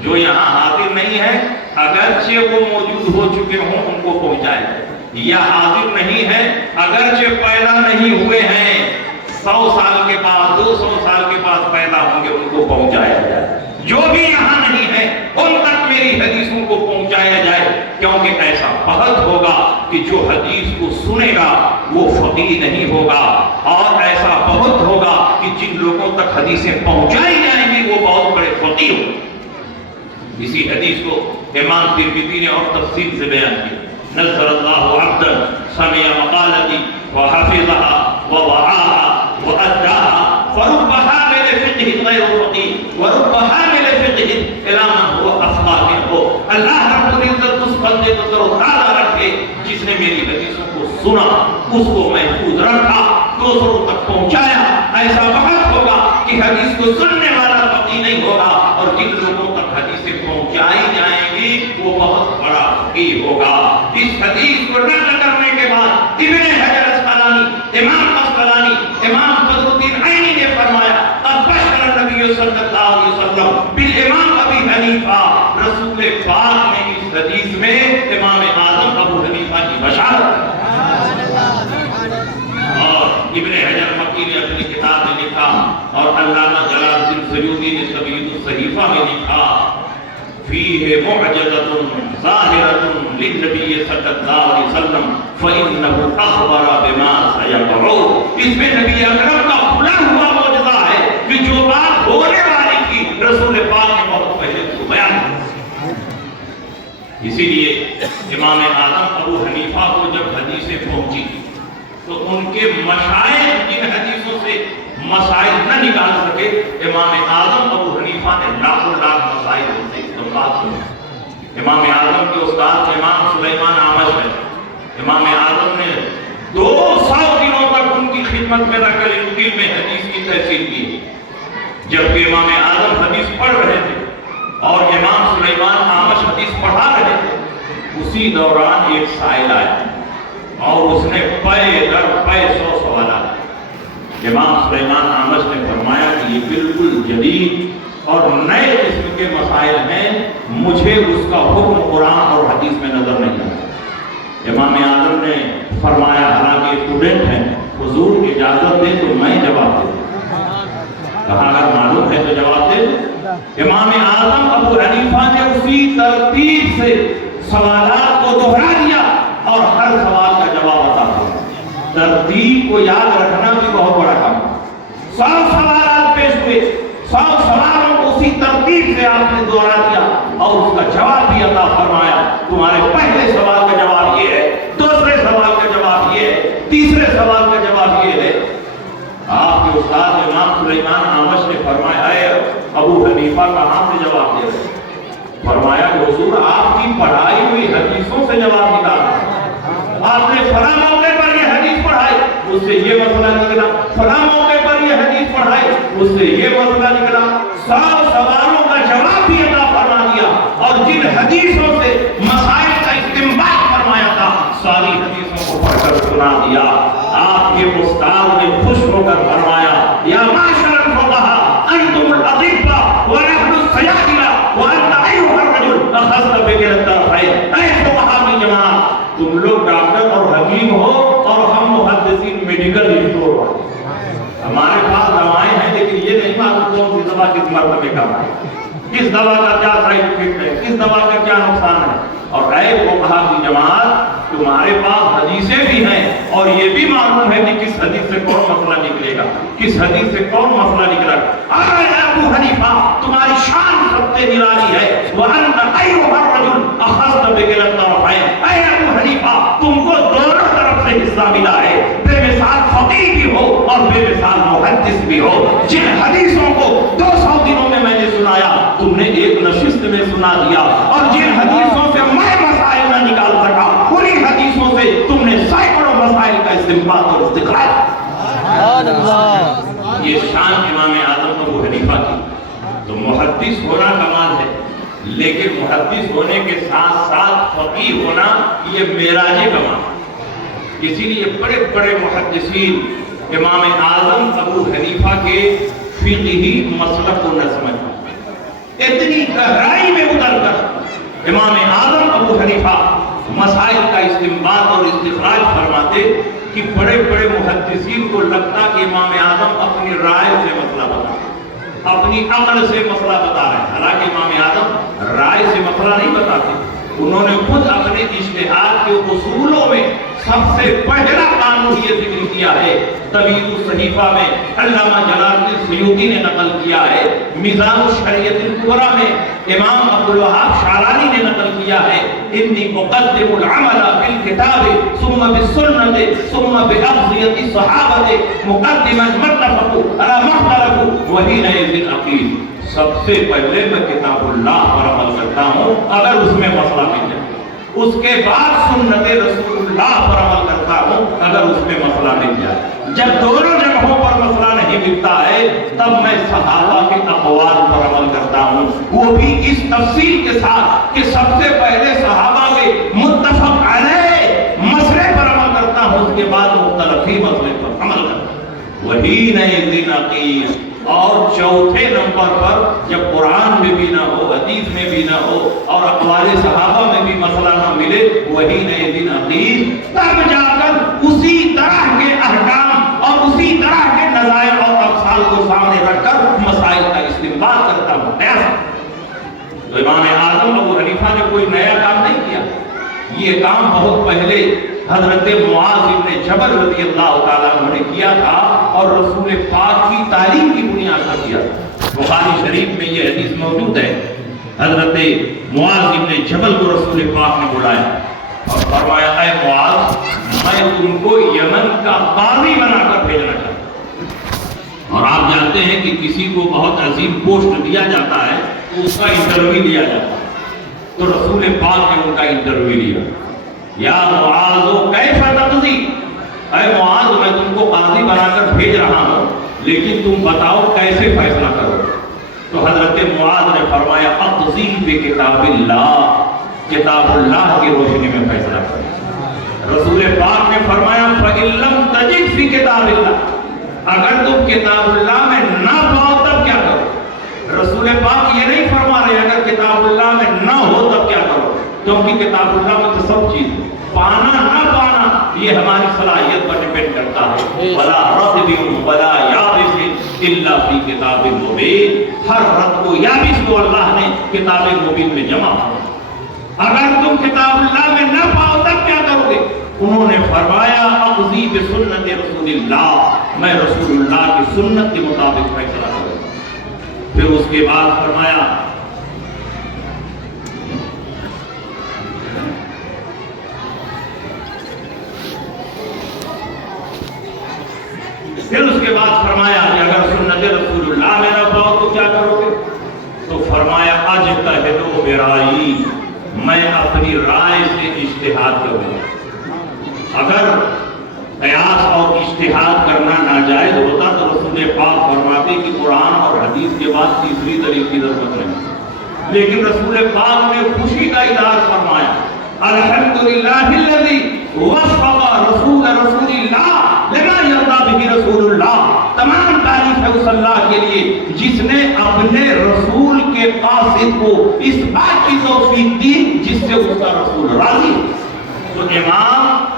جو یہاں حاضر نہیں ہے اگرچہ وہ موجود ہو چکے ہوں ان کو پہنچائیں، یا حاضر نہیں ہے اگرچہ پیدا نہیں ہوئے ہیں 100 سال کے بعد 200 سال کے بعد پیدا ہوں گے ان کو پہنچایا جائے، جو بھی یہاں نہیں ہے ان تک میری حدیثوں کو پہنچایا جائے، کیونکہ ایسا وقت ہوگا کہ جو حدیث کو سنے گا وہ فقیہ نہیں ہوگا، اور ایسا وقت ہوگا کہ جن لوگوں تک حدیثیں پہنچائی جائیں گی وہ بہت بڑے فقیہ ہوں گے۔ اسی حدیث کو امام ترمذی نے اور تفصیل سے بیان کیا، نصر اللہ عبدا سمع مقالتی وحفظها ووعاها وأداها فرب حامل فقه غير فقيه ورب حامل فقه إلى من هو أفقه منه۔ اللہ رب العزت اس بندے کو در و تعالیٰ رکھے جس نے میری حدیثوں کو سنا، اس کو محفوظ رکھا، دوسروں تک پہنچایا۔ ایسا وقت ہوگا کہ حدیث کو سننے والا فقیہ نہیں ہوگا، اور جن لوگوں تک حدیثیں پہنچائی جائیں گی وہ بہت بڑا فقیہ ہوگا۔ اس حدیث کو نقل کرنے کے بعد ابن حجر اسقلانی، امام اسقلانی، امام بدر الدین عینی نے فرمایا قد بشر النبی صلی اللہ علیہ وسلم بالامام ابی حنیفہ، رسول پاک نے اس حدیث میں امام اعظم ابو حنیفہ کی بشارت۔ اور ابن حجر مکی نے اپنی کتاب میں لکھا، اور علامہ جلال الدین سیوطی نے تمہید الصحیفہ میں لکھا فیہ معجزۃ ظاہرۃ للنبی صلی اللہ علیہ وسلم فإنہ اخبر بما سیقع۔ اس میں نبی اکرم کا کھلا ہوا معجزہ ہے کہ جو بات ہونے والی تھی رسول پاک نے بہت پہلے اس کو بیان کیا۔ اسی لیے امام اعظم ابو حنیفہ کو جب حدیثیں پہنچی تو ان کے مشائخ جن حدیثوں سے مسائل نہ نکال سکے، امام اعظم ابو حنیفہ نے لاکھوں لاکھ مسائل سے استنباط کیا۔ امام اعظم کے استاد امام سلیمان اعمش ہے، امام اعظم نے 200 دنوں تک ان کی خدمت میں رہ کر ان کی میں حدیث کی تحصیل کی، جبکہ امام اعظم حدیث پڑھ رہے تھے اور امام سلیمان اعمش حدیث پڑھا رہے تھے۔ اسی دوران ایک سائل آیا اور اس نے پے در پے 100 سوالات۔ امام سلیمان اعمش نے فرمایا کہ یہ بالکل جدید اور نئے قسم کے مسائل ہیں، مجھے اس کا حکم قرآن اور حدیث میں نظر نہیں آتا۔ امام اعظم نے فرمایا حالانکہ اسٹوڈنٹ ہیں، حضور کی اجازت دیں تو میں جواب دے دوں۔ کہا اگر معلوم ہے تو جواب دے دوں۔ امام اعظم ابو حنیفہ نے اسی ترتیب سے سوالات کو دہرا دیا اور ہر سوال کا جواب عطا کیا۔ ترتیب کو یاد رکھنا بھی بہت بڑا کام ہے۔ 100 سوالات پیش ہوئے، 100 سوالوں کو اسی ترتیب سے آپ نے دوہرا دیا اور اس کا جواب بھی عطا فرمایا۔ تمہارے پہلے سوال کا جواب یہ ہے، دوسرے سوال کا جواب یہ ہے، تیسرے سوال کا جواب یہ ہے۔ آپ کے استاد امام سلیمان اعمش نے فرمایا اے ابو حنیفہ کہاں سے جواب دے رہے؟ فرمایا کہ حضور آپ کی پڑھائی ہوئی حدیثوں سے جواب نکالا۔ آپ نے فلاں موقع پر یہ حدیث پڑھائی، اس سے یہ مسئلہ نکلا، فلاں موقع پر یہ حدیث پڑھائی، اس سے یہ مسئلہ نکلا۔ 100 سوالوں کا جواب بھی عطا فرما دیا، اور جن حدیثوں سے مسائل کا استنباط فرمایا تھا ساری حدیثوں کو پڑھ کر سنا دیا۔ آپ کے استاد نے خوش ہو کر فرمایا یا معاشر الفقہاء انتم الاطباء ونحن السیادلہ وانت ایھا الرجل اخذت بکلۃ الطرفین۔ اے فقہاء کی جماعت، تم لوگ ڈاکٹر اور حکیم ہو اور ہم محدثین میڈیکل اسٹور والے۔ ہمارے پاس دوائیں ہیں لیکن یہ نہیں معلوم کون سی دوا کس مرتبے کا ہے، کس دوا کا کیا سائیڈ افیکٹ ہے، کس دوا کا کیا نقصان ہے۔ اور اے فقہاء کی جماعت، تمہارے پاس حدیثیں بھی ہیں اور یہ بھی معلوم ہے کہ کس حدیث سے کون مسئلہ نکلے گا، کس حدیث سے کون مسئلہ نکلے گا۔ اے ابو حنیفہ، تمہاری شان سب سے نرالی ہے۔ وَأَنْتَ أَيُّهَا الرَّجُلُ أَخَذْتَ بِكِلَا الطَّرَفَيْنِ۔ اے ابو حنیفہ، تم کو دونوں طرف سے حصہ ملا ہے، بے مثال فقیہ بھی ہو اور بے مثال محدث بھی ہو۔ جن حدیثوں کو 200 دنوں میں نے سنایا، تم نے ایک نشست میں سنا دیا، اور جن حدیثوں سے میں مسائل نہ نکال سکا، انہی حدیثوں سے تم نے سینکڑوں مسائل کا استنباط اور استخراج۔ یہ شان امام اعظم ابو حنیفہ کی۔ تو محدث ہونا کمال ہے، لیکن محدث ہونے کے ساتھ ساتھ فقیہ ہونا یہ معراج کمال ہے۔ اسی لیے بڑے بڑے محدثین امام اعظم ابو حنیفہ کے فقہی مسلک کو نہ سمجھ پاتے، اتنی گہرائی میں اتر کر امام اعظم ابو حنیفہ مسائل کا استنباط اور استخراج فرماتے کہ بڑے بڑے محدثین کو لگتا کہ امام اعظم اپنی رائے سے مسئلہ بتا رہے ہیں، اپنی عقل سے مسئلہ بتا رہے ہیں، حالانکہ امام اعظم رائے سے مسئلہ نہیں بتاتے، انہوں نے خود اپنے اجتہاد کے اصولوں میں سب سے پہلا قانون یہ ذکر کیا ہے۔ تبیین الصحیفہ میں علامہ جلال الدین سیوطی نے نقل کیا ہے، میزان الشریعۃ الکبریٰ میں امام عبدالوہاب شعرانی نے نقل کیا ہے، انی مقدم العمل بالکتاب ثم بالسنۃ ثم باقضیۃ الصحابۃ مقدما ما اتفقوا علی ما اختلفوا وحینئذ اقیل۔ سب سے پہلے میں کتاب اللہ پر عمل کرتا ہوں اگر اس میں مسئلہ مل جائے، اس کے بعد سنت رسول اللہ پر عمل کرتا ہوں اگر اس میں مسئلہ مل جائے۔ جب دونوں جگہوں پر مسئلہ نہیں ملتا ہے تب میں صحابہ کے اقوال پر عمل کرتا ہوں، وہ بھی اس تفصیل کے ساتھ کہ سب سے پہلے صحابہ کے متفق علیہ مسئلے پر عمل کرتا ہوں، اس کے بعد مختلفی مسئلے پر عمل کرتا ہوں۔ وہی نئے دن عقیل۔ اور چوتھے نمبر پر جب قرآن میں بھی نہ ہو، حدیث میں بھی نہ ہو اور اقوال صحابہ میں بھی مسئلہ نہ ملے، وہی نئے دن عقیل، تب جا کر اسی طرح کے احکام اور اسی طرح کے نظائر اور امثال کو سامنے رکھ کر مسائل کا استنباط کرتا ہوں۔ تو امام اعظم ابو حنیفہ نے کوئی نیا کام نہیں کیا، یہ کام بہت پہلے حضرت معاذ بن جبل رضی اللہ تعالیٰ عنہ نے کیا تھا اور رسول پاک کی تعلیم کی بنیاد پر کیا تھا۔ بخاری شریف میں یہ حدیث موجود ہے، حضرت معاذ بن جبل کو رسول پاک نے بلایا اور فرمایا، اے معاذ، میں تم کو یمن کا قاضی بنا کر بھیجنا چاہتا ہوں۔ اور آپ جانتے ہیں کہ کسی کو بہت عظیم پوسٹ دیا جاتا ہے تو اس کا انٹرویو لیا جاتا ہے، تو رسول پاک نے ان کا انٹرویو لیا۔ یا معاذ کیف تقضی، اے معاذ میں تم کو قاضی بنا کر بھیج رہا ہوں لیکن تم بتاؤ کیسے فیصلہ کرو۔ تو حضرت معاذ نے فرمایا، اقضی بکتاب اللہ، کتاب اللہ کی روشنی میں فیصلہ کرو۔ رسول پاک نے فرمایا، فَإِن لَمْ تَجِدْ فِي کتاب اللہ، اگر تم کتاب اللہ میں نہ پاؤ تب کیا کرو؟ رسول پاک یہ نہیں فرما رہے اگر کتاب اللہ میں نہ ہو تب کیا کرو، کیونکہ کتاب اللہ میں تو سب چیز ہے، پانا نہ پانا یہ ہماری صلاحیت پر ڈیپینڈ کرتا ہے۔ وَلَا رَطْبٍ وَلَا يَابِسٍ إِلَّا فِي كِتَابٍ مُبِينٍ، ہر رطب کو یابس کو اللہ نے کتاب مبین میں جمع کیا۔ اگر تم کتاب اللہ میں نہ پاؤ تب کیا کرو گے؟ انہوں نے فرمایا، اقضی بسنت رسول اللہ، میں رسول اللہ کی سنت کے مطابق فیصلہ کروں۔ پھر اس کے بعد فرمایا، کہ اگر سنت رسول اللہ میں نہ پاؤ تو کیا کرو گے؟ تو فرمایا، اجتہد برائی، میں اپنی رائے سے اجتہاد کروں گا۔ اگر قیاس اور اجتہاد کرنا ناجائز ہوتا تو رسول پاک فرماتے کہ قرآن اور حدیث کے بعد تیسری دلیل کی ضرورت نہیں، لیکن رسول پاک نے خوشی کا اظہار فرمایا، الحمدللہ الذی وفق رسول اللہ لما یرضی بہ رسول اللہ، تمام تعریف ہے اس اللہ کے لیے جس نے اپنے رسول کے قاصد کو اس بات کی توفیق دی جس سے اس کا رسول راضی۔ تو امام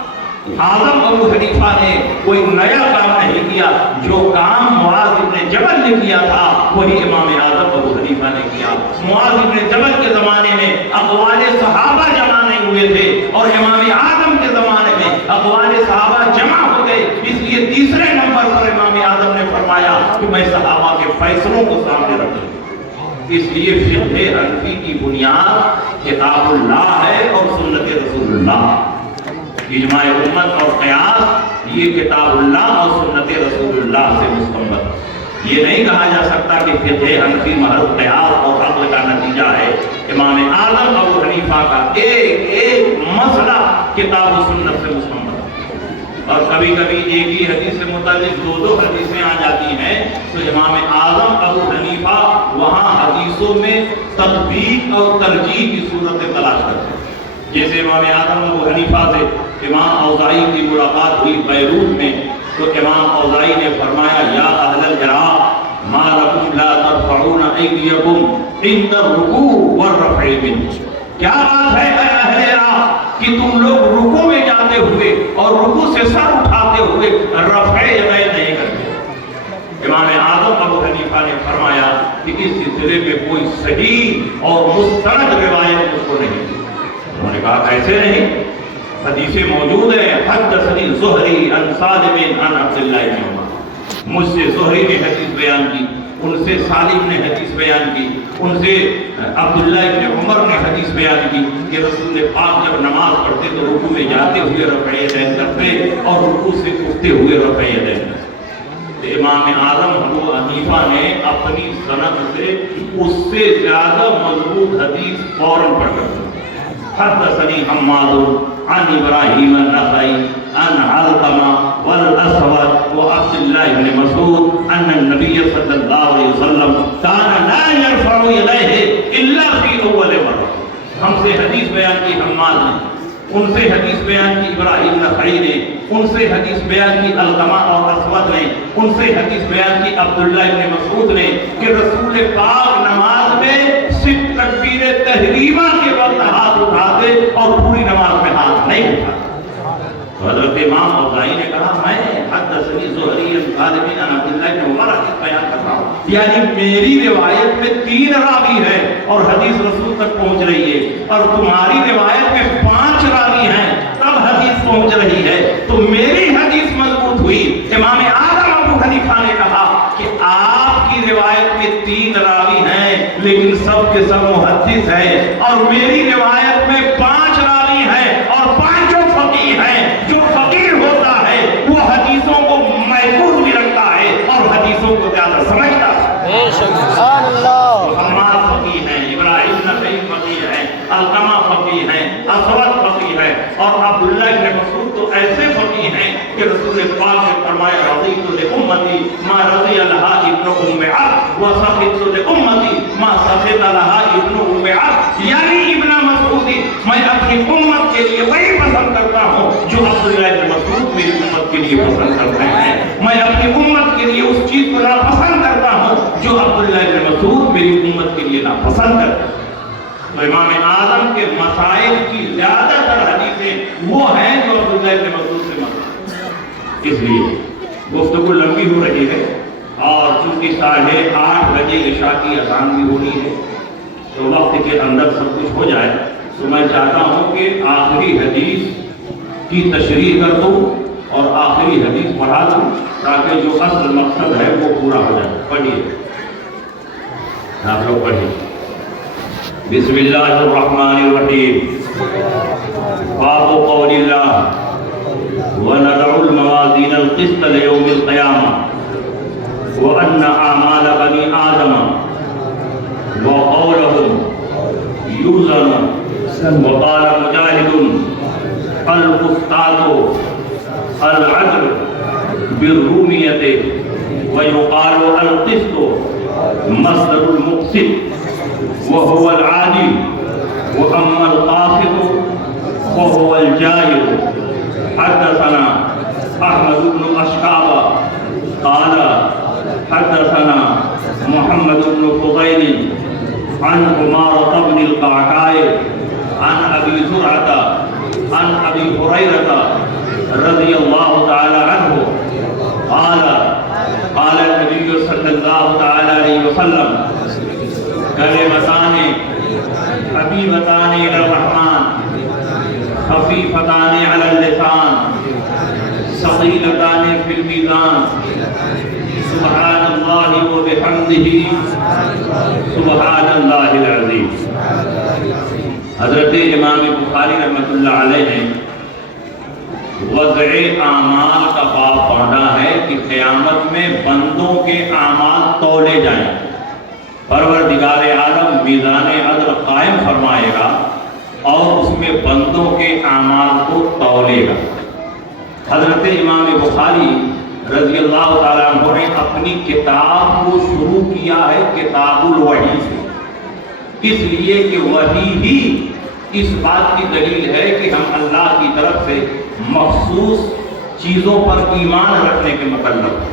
اعظم ابو حنیفہ نے کوئی نیا کام نہیں کیا، جو کام معاذ بن جبل نے کیا تھا وہی امام اعظم ابو حنیفہ نے کیا۔ معاذ بن جبل کے زمانے میں اقوال صحابہ جمع نہیں ہوئے تھے اور امام اعظم کے زمانے میں اقوال صحابہ جمع ہو گئے، اس لیے تیسرے نمبر پر امام اعظم نے فرمایا کہ میں صحابہ کے فیصلوں کو سامنے رکھوں۔ اس لیے فقہ حنفی کی بنیاد کتاب اللہ ہے اور سنت رسول اللہ۔ اجماع امت اور قیاس یہ کتاب اللہ اور سنت رسول اللہ سے مستنبط۔ یہ نہیں کہا جا سکتا کہ فقہ حنفی محض قیاس اور عقل کا نتیجہ ہے۔ امام اعظم ابو حنیفہ کا ایک ایک مسئلہ کتاب و سنت سے مستنبط، اور کبھی کبھی ایک ہی حدیث سے متعلق دو حدیثیں آ جاتی ہیں تو امام اعظم ابو حنیفہ وہاں حدیثوں میں تطبیق اور ترجیح کی صورت تلاش کرتے ہیں۔ جیسے امام اعظم ابو حنیفہ سے امام اوزاعی کی ملاقات ہوئی بیروت میں، تو امام اوزاعی نے فرمایا، یا اہل العراق ما لکم لا ترفعون ایدیکم عند الرکوع والرفع منہ، کیا بات ہے اے اہل عراق کہ تم لوگ رکوع میں جاتے ہوئے اور رکوع سے سر اٹھاتے ہوئے رفع یدین نہیں کرتے؟ امام اعظم ابو حنیفہ نے فرمایا کہ اس سلسلے میں کوئی صحیح اور مستند روایت اس کو نہیں. انہوں نے کہا کیسے نہیں؟ حدیثیں موجود ہیں. حدثنی زہری عن سالم عن عبداللہ بن عمر. مجھ سے زہری نے حدیث بیان کی، ان سے سالم نے حدیث بیان کی، ان سے عبداللہ بن عمر نے حدیث بیان کی کہ رسول پاک جب نماز پڑھتے تو رکوع میں جاتے ہوئے رفع یدین کرتے اور رکوع سے اٹھتے ہوئے رفع یدین کرتے. امام اعظم ابو حنیفہ نے اپنی سند سے اس سے زیادہ مضبوط حدیث فوراً پڑھ کر حدثنی حماد عن ابراہیم النخعی عن علقمہ والاسود وعبد اللہ بن مسعود ان النبی صلی اللہ علیہ وسلم کان لا یرفع یدیہ الا فی اول مرہ. ہم سے حدیث بیان کی حماد نے، ان سے حدیث بیان کی ابراہیم نخعی نے، ان سے حدیث بیان کی علقمہ اور اسود نے، ان سے حدیث بیان کی عبداللہ بن مسعود نے کہ رسول پاک نماز میں صرف تکبیر تحریمہ کے وقت ہاتھ اٹھاتے اور پوری نماز میں ہاتھ نہیں اٹھاتے. حضرت امام اوزاعی نے کہا میں حدثنی زہری عن سالم عن عبداللہ بن عمر حدیث بیان کر رہا ہوں، یعنی میری روایت میں 3 راوی ہے اور حدیث رسول تک پہنچ رہی ہے، اور تمہاری روایت میں 5 راوی ہیں تب حدیث پہنچ رہی ہے، تو میری حدیث مضبوط ہوئی. امام اعظم ابو حنیفہ نے کہا کہ آپ کی روایت میں 3 راوی ہیں لیکن سب کے سب محدث ہیں، اور میری روایت میں 5 راوی ہیں اور 5 فقیہ ہیں. جو فقیر ہوتا ہے وہ حدیثوں کو محفوظ بھی رکھتا ہے اور حدیثوں کو زیادہ سمجھتا ہے. سبحان اللہ. حماد فقیہ ہیں، ابراہیم نخعی فقیہ ہیں، علقمہ فقیہ ہیں، اسود فقیہ ہے، اور عبداللہ بن مسعود تو ایسے فقیہ ہیں کہ رسول پاک نے فرمایا رضیت لامتی ما رضی لها ابن ام عبد وسخط لامتی ما سخط لها ابن ام عبد. یعنی ابن مسعود میں اپنی امت کے لیے وہی پسند کرتا ہوں جو عبداللہ بن مسعود میری امت کے لیے پسند کرتے ہیں. میں اپنی امت کے لیے اس چیز کو ناپسند کرتا ہوں جو عبداللہ بن مسعود میری امت کے لیے ناپسند کرتا ہے. تو امام اعظم کے مسائل کی زیادہ تر حدیثیں وہ ہیں جو عبداللہ بن مسعود سے مراد. اس لیے گفتگو لمبی ہو رہی ہے اور چونکہ 8:30 بجے عشاء کی اذان بھی ہونی ہے تو وقت کے اندر سب کچھ ہو جائے، تو میں چاہتا ہوں کہ آخری حدیث کی تشریح کر دوں اور آخری حدیث پڑھا دوں تاکہ جو اصل مقصد ہے وہ پورا ہو جائے. پڑھیے آپ لوگ پڑھیے. بسم اللہ الرحمن الرحیم. باب قول اللہ وَنَضَعُ الْمَوَازِينَ الْقِسْطَ لِيَوْمِ الْقِيَامَةِ وَأَنَّ أَعْمَالَ بَنِي آدَمَ وَقَوْلَهُمْ يُوزَنُ. وقال مجاہد القسطاط العدل بالرومیة ويقال القسط مصدر المقسط وهو العادل وأما القاسط وهو الجائر. حدثنا احمد بن اشعب قال حدثنا محمد بن فضيل عن عمارة بن القعقاع عن ابي زرعة عن ابي هريرة رضي الله تعالى عنه قال قال النبي صلى الله تعالى عليه وسلم كلمتان حبيبتان الى الرحمن خفیفتان علی اللسان ثقیلتان فی المیزان سبحان اللہ و بحمدہ سبحان اللہ العظیم. حضرت امام بخاری رحمۃ اللہ علیہ نے وضع اعمال کا باب پڑھا ہے کہ قیامت میں بندوں کے اعمال تولے جائیں. پروردگار عالم میزان عدل قائم فرمائے گا اور اس میں بندوں کے اعمال کو تولے گا. حضرت امام بخاری رضی اللہ تعالیٰ عنہ نے اپنی کتاب کو شروع کیا ہے کتاب الوحی سے، اس لیے کہ وحی ہی اس بات کی دلیل ہے کہ ہم اللہ کی طرف سے مخصوص چیزوں پر ایمان رکھنے کے مکلف ہیں.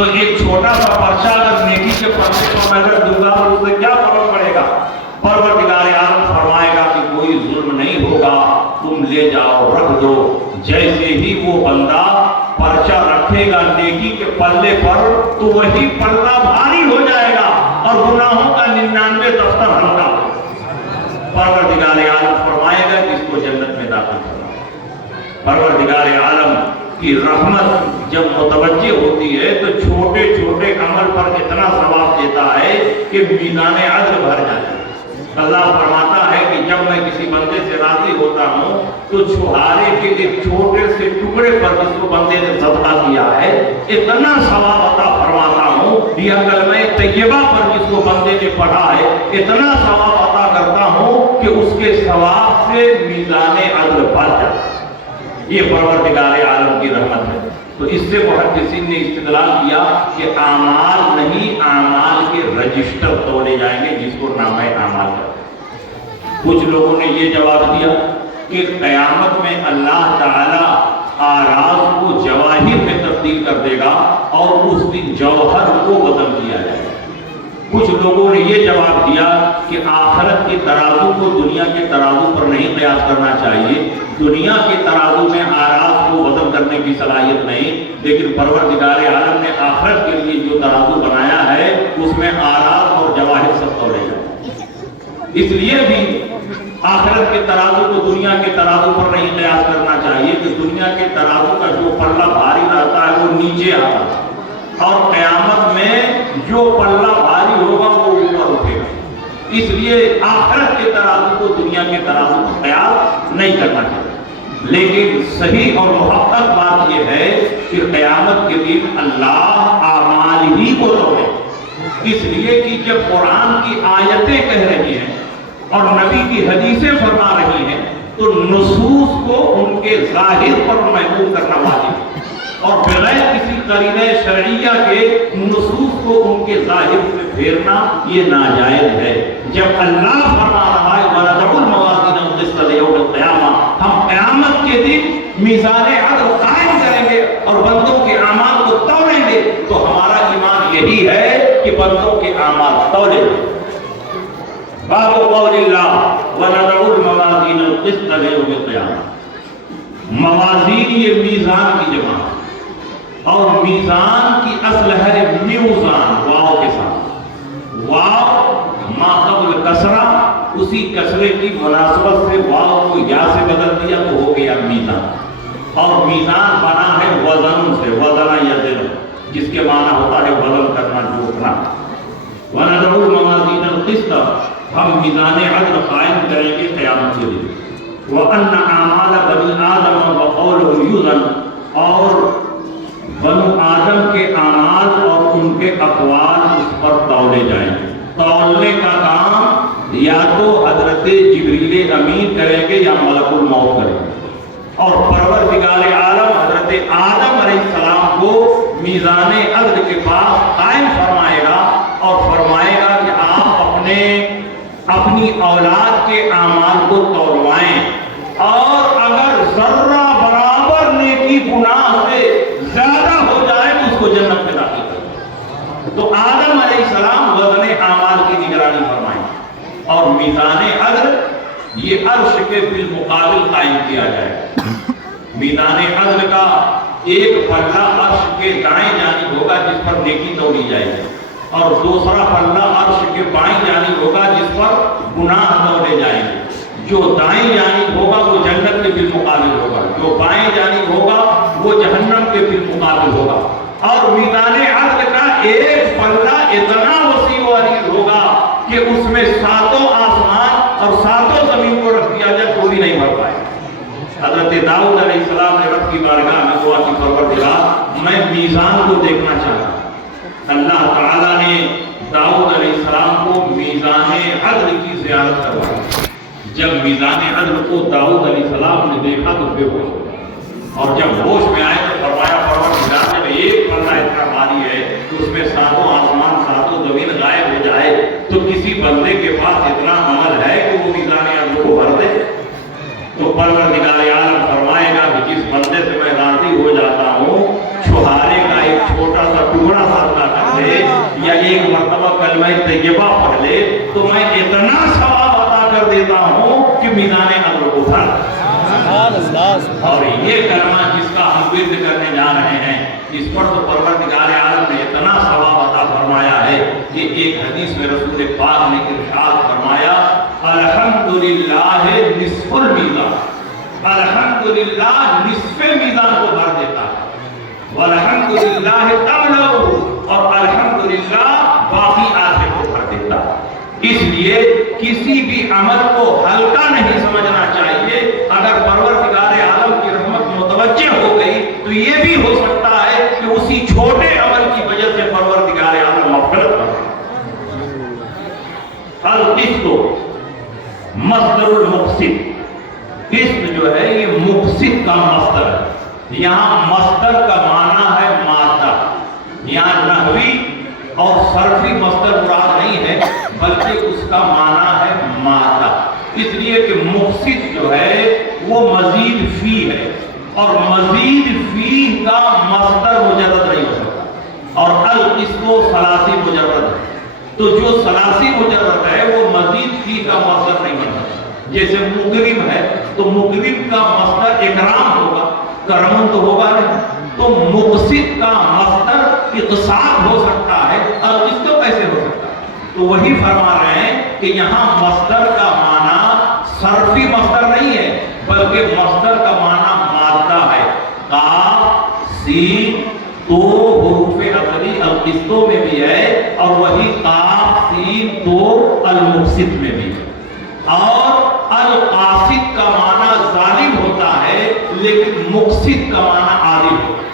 تو ایک چھوٹا سا پرچہ اگر نیکی کے پرچے کو میں اگر دوں گا تو اس سے کیا فرق پڑے گا؟ پروردگار عالم فرمائے گا کہ کوئی ظلم نہیں ہوگا، تم لے جاؤ رکھ دو۔ جیسے ہی وہ بندہ پرچہ رکھے گا نیکی کے پلے پر تو وہی پلہ بھاری ہو جائے گا اور گناہوں کا 99 دفتر ہلکا ہو۔ پروردگار عالم فرمائے گا کہ اس کو جنت میں داخل کرنا۔ پروردگار عالم کی رحمت جب متوجہ ہوتی ہے تو چھوٹے چھوٹے عمل پر اتنا ثواب دیتا ہے کہ میزان عدل بھر جاتا ہے۔ اللہ فرماتا ہے کہ جب میں کسی بندے سے راضی ہوتا ہوں تو چھہارے کے ایک چھوٹے سے ٹکڑے پر جس کو بندے نے صدقہ کیا ہے اتنا ثواب عطا فرماتا ہوں، یا کلمہ طیبہ پر جس کو بندے نے پڑھا ہے اتنا ثواب عطا کرتا ہوں کہ اس کے ثواب سے میزان عدل بھر جاتا ہے۔ یہ پروردگار عالم کی رحمت ہے۔ تو اس سے محدثین نے استدلال کیا کہ اعمال نہیں، اعمال کے رجسٹر تولے جائیں گے جس کو نامہ اعمال کہتے ہیں۔ کچھ لوگوں نے یہ جواب دیا کہ قیامت میں اللہ تعالی آراز کو جواہر میں تبدیل کر دے گا اور اس دن جوہر کو بدل دیا جائے گا۔ کچھ لوگوں نے یہ جواب دیا کہ آخرت کے ترازو کو دنیا کے ترازو پر نہیں قیاس کرنا چاہیے، دنیا کے ترازو میں آراز کو وزن کرنے کی صلاحیت نہیں، لیکن پروردگار عالم نے آخرت کے لیے جو ترازو بنایا ہے اس میں آراز اور جواہر سب تولے جائیں۔ اس لیے بھی آخرت کے ترازو کو دنیا کے ترازو پر نہیں قیاس کرنا چاہیے کہ دنیا کے ترازو کا جو پلہ بھاری رہتا ہے وہ نیچے آتا ہے اور قیامت میں جو پلہ بھاری ہوگا وہ اوپر اٹھے گا۔ اس لیے آخرت کے ترازو کو دنیا کے ترازو پر قیاس نہیں کرنا چاہیے۔ لیکن صحیح اور محقق بات یہ ہے کہ قیامت کے دن اللہ اعمال ہی کو توڑے، اس لیے کہ جب قرآن کی آیتیں کہہ رہی ہیں اور نبی کی حدیثیں فرما رہی ہیں تو نصوص کو ان کے ظاہر پر محکوم کرنا واجب ہے اور بغیر کسی قرینہ شرعیہ کے نصوص کو ان کے ظاہر سے پھیرنا یہ ناجائز ہے۔ جب اللہ فرما رہا ہے وَنَضَعُ الْمَوَازِينَ الْقِسْطَ لِيَوْمِ الْقِيَامَةِ، ہم قیامت کے دن میزان عدل قائم کریں گے اور بندوں کے اعمال کو تولیں گے، تو ہمارا ایمان یہی ہے کہ بندوں کے اعمال تولے۔ باب قول اللہ وَنَضَعُ الْمَوَازِينَ الْقِسْطَ لِيَوْمِ الْقِيَامَةِ، موازین یہ میزان کی جمع اور میزان کی اصل ہے میوزان، واو کے ساتھ، واو ما قبل کسرہ، اسی کسرے کی مناسبت سے واو کو یا سے بدل دیا تو ہو گیا میزان۔ اور میزان بنا ہے وزن سے، وزن یزن، جس کے معنی ہوتا ہے وزن کرنا، جوڑنا۔ وَنَضَعُ الْمَوَازِينَ الْقِسْطَ، ہم میزان عدل قائم کریں گے قیامت کے دن۔ وَأَنَّ أَعْمَالَ بَنِي آدَمَ وَقَوْلُهُ يُوزَنُ، اور بنو آدم کے اعمال اور ان کے اقوال اس پر تولے جائیں گے۔ تولنے کا کام یا تو حضرت جبریل امین کریں گے یا ملک الموت کریں گے، اور پروردگار عالم حضرت آدم علیہ السلام کو میزان عدل کے پاس قائم فرمائے گا اور فرمائے گا کہ آپ اپنی اولاد کے اعمال کو تولوائیں، اور اگر ذرہ برابر نیکی گناہ سے زیادہ ہو جائے تو اس کو جنت میں داخل کریں۔ تو آدم علیہ السلام وزن اعمال کی نگرانی فرمائیں اور میزان عدل یہ عرش کے بالمقابل قائم کیا جائے۔ میزان عدل کا ایک پلہ عرش کے دائیں جانب ہوگا جس پر نیکی تولی جائے گی، اور دوسرا پلہ عرش کے بائیں جانب ہوگا جس پر گناہ تولے جائیں گے۔ جو دائیں جانب ہوگا وہ جنت کے بالمقابل ہوگا، جو بائیں جانب ہوگا وہ جہنم کے بالمقابل ہوگا۔ اور میزان عدل کا ایک پلہ اتنا وسیع و عریض ہوگا کہ اس میں ساتوں آسمان اور ساتوں زمین کو رکھ دیا جائے تو بھی نہیں بھر پائے۔ حضرت داؤد علیہ السلام نے رب کی بارگاہ میں دعا کی، پروردگار میں میزان کو دیکھنا چاہتا۔ اللہ تعالیٰ نے داؤد علیہ السلام کو میزان عدل کی زیارت کروائی۔ جب میزان عدل کو داؤد علیہ السلام نے دیکھا تو بے ہوش ہو گئے، اور جب ہوش میں آئے تو فرمایا پروردگار نے ایک پلہ اتنا بھاری ہے کہ اس میں ساتوں آسمان ساتوں زمین غائب ہو جائے تو کسی بندے کے پاس اتنا عمل ہے کہ وہ میزان عدل کو بھر دے؟ تو پروردگار عالم فرمائے گا کہ جس بندے سے میں راضی ہو جاتا ہوں، چھہارے کا ایک چھوٹا سا ٹکڑا سا دیتا ہوں کہ میزان عمل کو بھر۔ اور یہ کلمہ جس کا ہم ورد کرنے جا رہے ہیں، اس پر تو پروردگار عالم نے اتنا ثواب عطا فرمایا ہے کہ ایک حدیث میں رسول پاک نے ارشاد فرمایا، الحمدللہ نصف المیزان، الحمدللہ نصف میزان کو بھر دیتا ہے، والحمدللہ تملأ، اور الحمدللہ باقی آدھے کو بھر دیتا ہے۔ اس لیے کسی بھی عمل کو ہلکا نہیں سمجھنا چاہیے۔ اگر پروردگار عالم کی رحمت متوجہ ہو گئی تو یہ بھی ہو سکتا ہے کہ اسی چھوٹے عمل کی وجہ سے پروردگار عالم مغفرت کرے۔ القسط مصدر المقسط، قسط جو ہے یہ مقسط کا مصدر ہے۔ یہاں مصدر کا معنی ہے مادہ، یہاں نحوی اور صرفی مصدر مراد نہیں ہے بلکہ اس کا معنی ہے مادہ، اس لیے کہ مقسط جو ہے وہ مزید فی ہے، اور مزید فی کا مصدر مجرد نہیں ہو سکتا، اور القسط ثلاثی مجرد ہے، تو جو ثلاثی مجرد ہے وہ مزید فی کا مصدر نہیں بن سکتا۔ جیسے مکرم ہے تو مکرم کا مصدر اکرام ہوگا، کرم تو ہوگا نہیں، تو مقسط کا مصدر اقساط ہو سکتا ہے، القسط کیسے ہو سکتا ہے؟ تو وہی فرما رہے ہیں کہ یہاں مصدر کا معنی صرفی مصدر نہیں ہے بلکہ مصدر کا معنی مادہ ہے۔ قاف سین تو حروف اصلی القسطوں میں بھی ہے، اور وہی قاف سین تو المقسط میں بھی ہے۔ اور القاسط کا معنی ظالم ہوتا ہے لیکن مقسط کا معنی عادل ہوتا ہے۔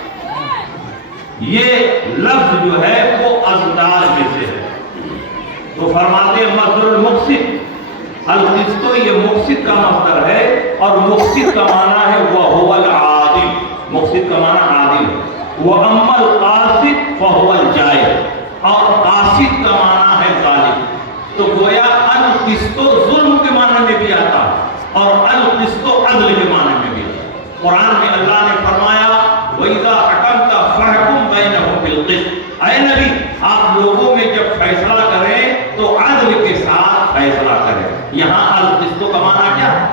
یہ لفظ جو ہے وہ ازداد میں سے ہے، تو فرماتے ہیں مصدر المقسط، القسط یہ مقسط کا مصدر ہے، اور مقسط کا معنی ہے وَهُوَ الْعَادِلُ، مقسط کا معنی عادل ہے۔ وَأَمَّا الْقَاسِطُ فَهُوَ الْجَائِرُ، اور قاسط کا معنی ہے ظالم۔ تو گویا القسط ظلم کے معنی میں بھی آتا ہے اور القسط عدل کے معنی میں بھی آتا ہے۔ قرآن میں اللہ نے فرمایا وَإِذَا حَكَمْتَ فَاحْكُم بَيْنَهُم بِالْقِسْطِ، اے نبی آپ لوگوں میں جب فیصلہ کریں تو عدل کے ساتھ فیصلہ کریں۔ یہاں القسط کا معنی کیا ہے؟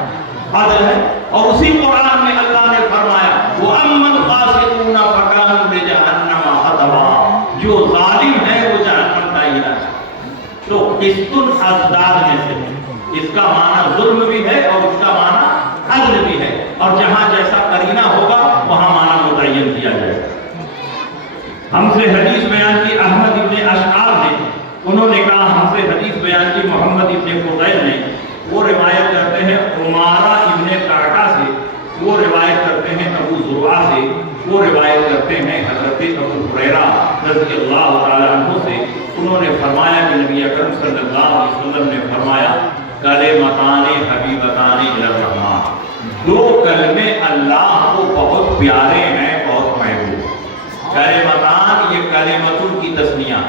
عدل ہے، اور اسی قرآن میں اللہ نے فرمایا وَأَمَّا الْقَاسِطُونَ فَكَانُوا لِجَهَنَّمَ حَطَبًا، جو ظالم ہے وہ جہنم کا ایندھن ہے۔ تو قسط ازداد میں سے اس کا معنی ظلم بھی ہے اور اس کا معنی عدل بھی ہے، اور جہاں جیسا قرینہ ہوگا وہاں معنی متعین کیا جائے گا۔ ہم سے حدیث بیان کی احمد ابن اشعار نے، انہوں نے کہا ہم سے حدیث بیان کی محمد ابن فضیل نے، وہ روایت کرتے ہیں عمارہ ابن قعقاع سے، وہ روایت کرتے ہیں ابو زرعہ سے، وہ روایت کرتے ہیں حضرت ابو ہریرہ رضی اللہ تعالیٰ عنہ سے، انہوں نے فرمایا کہ نبی اکرم صلی اللہ علیہ وسلم نے فرمایا کلمتان حبیبتان الی الرحمن، دو کلمے اللہ کو بہت پیارے ہیں، بہت محبوب۔ کلمتان یہ کلمتن کی تسنیہ،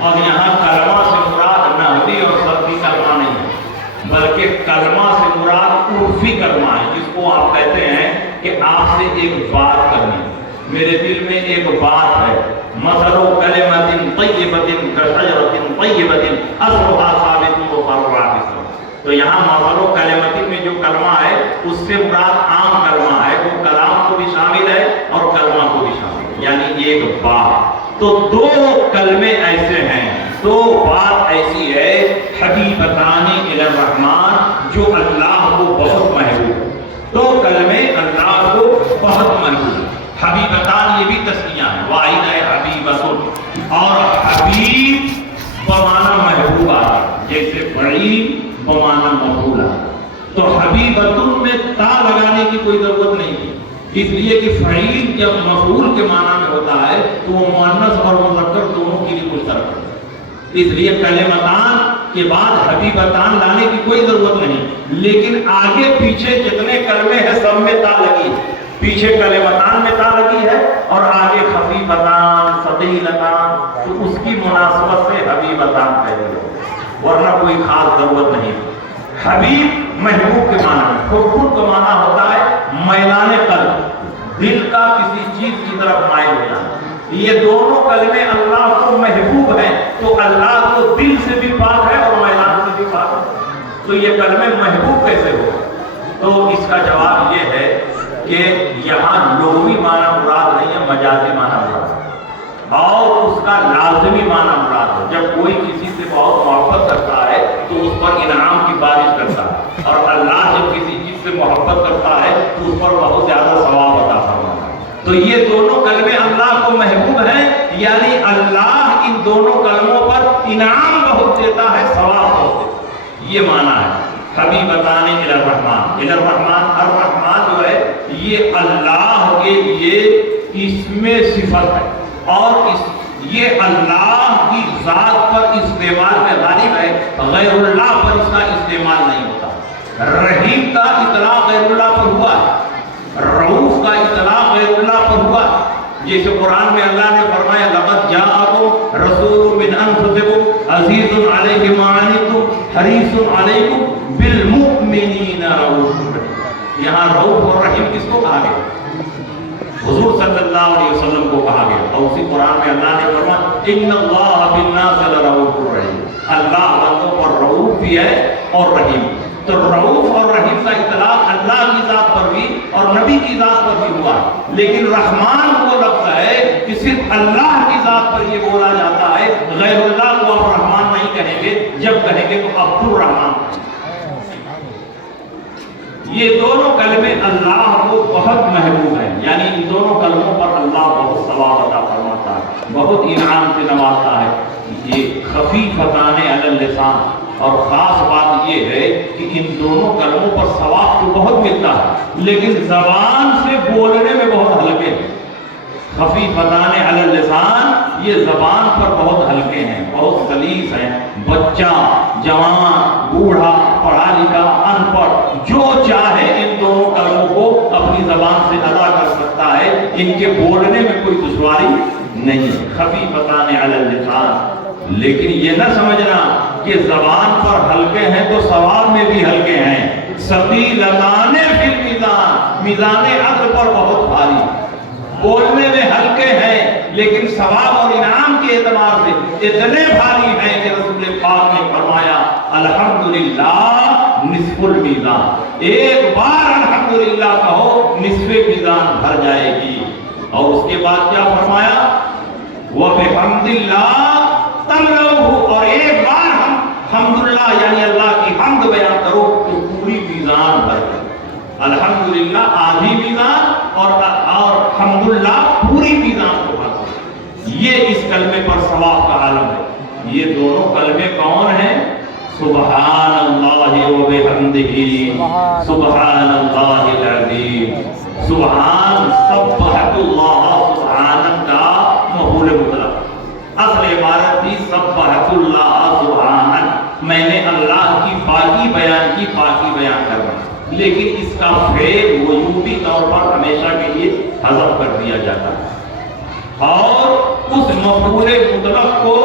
اور یہاں کلمہ سے مراد نحوی اور صرفی کلمہ نہیں ہے بلکہ کلمہ سے مراد عرفی کلمہ ہے، جس کو آپ کہتے ہیں کہ آپ سے ایک بات کرنی، میرے دل میں ایک بات ہے، مثل کلمۃ طیبۃ کشجرۃ طیبۃ اصلھا ثابت وفرعها فی السماء۔ تو یہاں مثل کلمۃ میں جو کلمہ ہے اس سے مراد عام کلمہ ہے، وہ کلام کو بھی شامل ہے اور کلمہ کو بھی شامل ہے، یعنی ایک بات۔ تو دو کلمے ایسے ہیں، دو بات ایسی ہے حبیبتان الی الرحمن جو اللہ کو بہت محبوب ہے، دو کلمے اللہ کو بہت محبوب ہے۔ حبیبتان یہ بھی تسنیہ ہے، واحد ہے حبیبتن، اور حبیب بمعنی محبوب آتا ہے، جیسے بعید بمعنی مفعول آتا ہے۔ تو حبیبتن میں تا لگانے کی کوئی ضرورت نہیں ہے، اس لیے کہ فعیل جب مفعول کے معنی میں ہوتا ہے تو وہ مؤنث اور مذکر دونوں کے لیے مشترک ہوتا ہے، اس لیے کلمتان کے بعد حبیبتان لانے کی کوئی ضرورت نہیں، لیکن آگے پیچھے جتنے کلمے ہیں سب میں تا لگی ہے، پیچھے کلمتان میں تا لگی ہے اور آگے خفیفتان ثقیلتان، تو اس کی مناسبت سے حبیبتان کہتے ہیں، ورنہ کوئی خاص ضرورت نہیں۔ حبیب محبوب کے معنی میں، حب کا معنی ہوتا ہے میلان قلب، دل کا کسی چیز کی طرف مائل ہو جانا۔ یہ دونوں کلمے اللہ کو محبوب ہیں، تو اللہ کو دل سے بھی پاک ہے اور میلان سے بھی پاک ہے۔ تو یہ کلمے محبوب کیسے ہو؟ تو اس کا جواب یہ ہے کہ یہاں لغوی معنی مراد نہیں ہے، مجازی معنی مراد ہے، اور اس کا لازمی معنی مراد ہے۔ جب کوئی کسی سے بہت محبت کرتا ہے تو اس پر انعام کی بارش کرتا ہے، اور اللہ جب کسی چیز سے محبت کرتا ہے تو اس پر بہت زیادہ ثواب عطا فرماتا ہے۔ تو یہ دونوں کلمے اللہ کو محبوب ہیں، یعنی اللہ ان دونوں کلموں پر انعام بہت دیتا ہے، ثواب بہت دیتا ہے، یہ معنی ہے۔ حبیبتان الی الرحمن، الی الرحمن، الرحمن جو ہے یہ اللہ کے لیے اسم صفت ہے، اور یہ اللہ کی ذات پر استعمال میں غالب ہے، غیر اللہ پر اس کا استعمال نہیں ہوتا۔ رحیم کا اطلاق غیر اللہ پر ہوا ہے، رؤوف کا اطلاق غیر اللہ پر ہوا ہے، جیسے قرآن میں اللہ نے فرمایا لقد جاءکم رسول من انفسکم عزیز علیہ ما عنتم حریص علیکم بالمؤمنین رؤوف رحیم۔ یہاں رؤوف اور رحیم کس کو کہا گیا؟ حضور صلی اللہ علیہ وسلم کو کہا گیا، اور اسی قرآن میں اللہ نے فرمایا ان اللہ بالناس لرؤوف رحیم، اللہ بندوں پر رؤوف بھی ہے اور رحیم۔ تو رؤوف اور رحیم کا اطلاق اللہ کی ذات پر بھی اور نبی کی ذات پر بھی ہوا، لیکن رحمان وہ لفظ ہے کہ صرف اللہ کی ذات پر یہ بولا جاتا ہے، غیر اللہ کو آپ رحمان نہیں کہیں گے، جب کہیں گے تو عبد الرحمان۔ یہ دونوں کلمے اللہ کو بہت محبوب ہیں، یعنی ان دونوں کلموں پر اللہ بہت ثواب عطا فرماتا ہے، بہت انعام سے نوازتا ہے۔ یہ خفیفتان علی اللسان، اور خاص بات یہ ہے کہ ان دونوں کلموں پر ثواب تو بہت ملتا ہے، لیکن زبان سے بولنے میں بہت ہلکے ہیں۔ خفیفتان علی اللسان، یہ زبان پر بہت ہلکے ہیں، بہت غلیظ ہیں۔ بچہ، جوان، بوڑھا، پڑھا لکھا، ان پڑھ، جو چاہے ان دونوں کلموں کو اپنی زبان سے ادا کر سکتا ہے، ان کے بولنے میں کوئی دشواری نہیں۔ خفیفتان علی اللسان، لیکن یہ نہ سمجھنا کہ زبان پر ہلکے ہیں تو ثواب میں بھی ہلکے ہیں۔ ثقیلتان فی المیزان، میزان عدل پر بہت بھاری، بولنے میں ہلکے ہیں لیکن ثواب اور انعام کے اعتبار سے اتنے بھاری ہیں کہ رسول پاک نے فرمایا الحمدللہ نصف المیزان، ایک بار الحمدللہ کہو نصف میزان بھر جائے گی۔ اور اس کے بعد کیا فرمایا؟ وَبِحَمْدِ اللَّهِ تَمْلَؤُهُ، اور ایک بار ہم حمدللہ یعنی اللہ کی حمد بیان کرو تو پوری میزان بھر جائے۔ الحمدللہ آدھی میزان اور حمدللہ پوری میزان کو بھر جائے۔ یہ اس کلمے پر ثواب کا عالم ہے۔ یہ دونوں کلمے کون ہیں؟ سبحان اللہ و بحمدہ، سبحان اللہ العظیم۔ سبحان سبحت اللہ، سبحان کا مفعول مطلق، اصل عبارت تھی سبحت اللہ سبحان، میں نے اللہ کی پاکی بیان کی، پاکی بیان کرنا، لیکن اس کا فعل وجوبی طور پر ہمیشہ کے لیے حذف کر دیا جاتا ہے، اور اس مفعول مطلق کو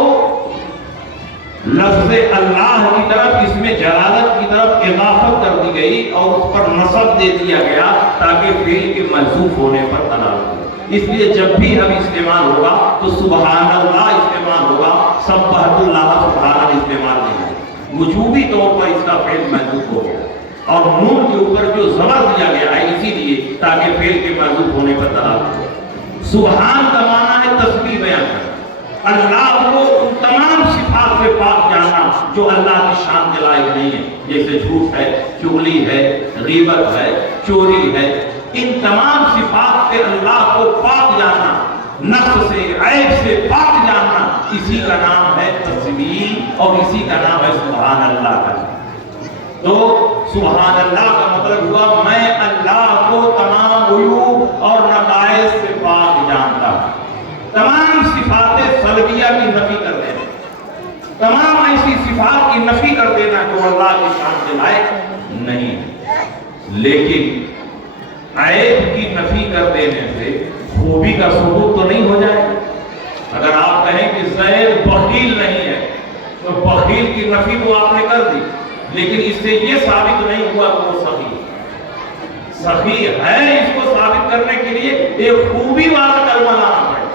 لفظ اللہ کی طرف، اس میں جلالت کی طرف اضافت کر دی گئی اور اس پر نصب دے دیا گیا تاکہ فعل کے محذوف ہونے پر دلالت ہو۔ اس لیے جب بھی اب استعمال ہوگا تو سبحان اللہ استعمال ہوگا، سبحت اللہ سبحان استعمال نہیں ہوگا۔ وجوبی طور پر اس کا فعل محذوف ہو گیا، اور نون کے اوپر جو زبر دیا گیا ہے اسی لیے تاکہ فعل کے محذوف ہونے پر دلالت ہو۔ سبحان کا معنی ہے تسبیح بیان کرنا، اللہ کو ان تمام صفات سے پاک جاننا جو اللہ کی شان کے لائق نہیں ہے، جیسے جھوٹ ہے، چغلی ہے، غیبت ہے، چوری ہے، ان تمام صفات سے اللہ کو پاک جاننا، نقص سے، عیب سے پاک جاننا، اسی کا نام ہے تسبیح اور اسی کا نام ہے سبحان اللہ کا۔ تو سبحان اللہ کا مطلب ہوا میں اللہ کو تمام عیوب اور نقائص سے پاک جانتا ہوں، تمام صفات سلبیہ کی نفی کر دینا، تمام ایسی صفات کی نفی کر دینا جو اللہ کی شان کے لائق نہیں ہے۔ لیکن عیب کی نفی کر دینے سے خوبی کا ثبوت تو نہیں ہو جائے۔ اگر آپ کہیں کہ زید بخیل نہیں ہے تو بخیل کی نفی تو آپ نے کر دی، لیکن اس سے یہ ثابت نہیں ہوا کہ وہ سخی سخی ہے۔ اس کو ثابت کرنے کے لیے ایک خوبی والا کلمہ لانا پڑے۔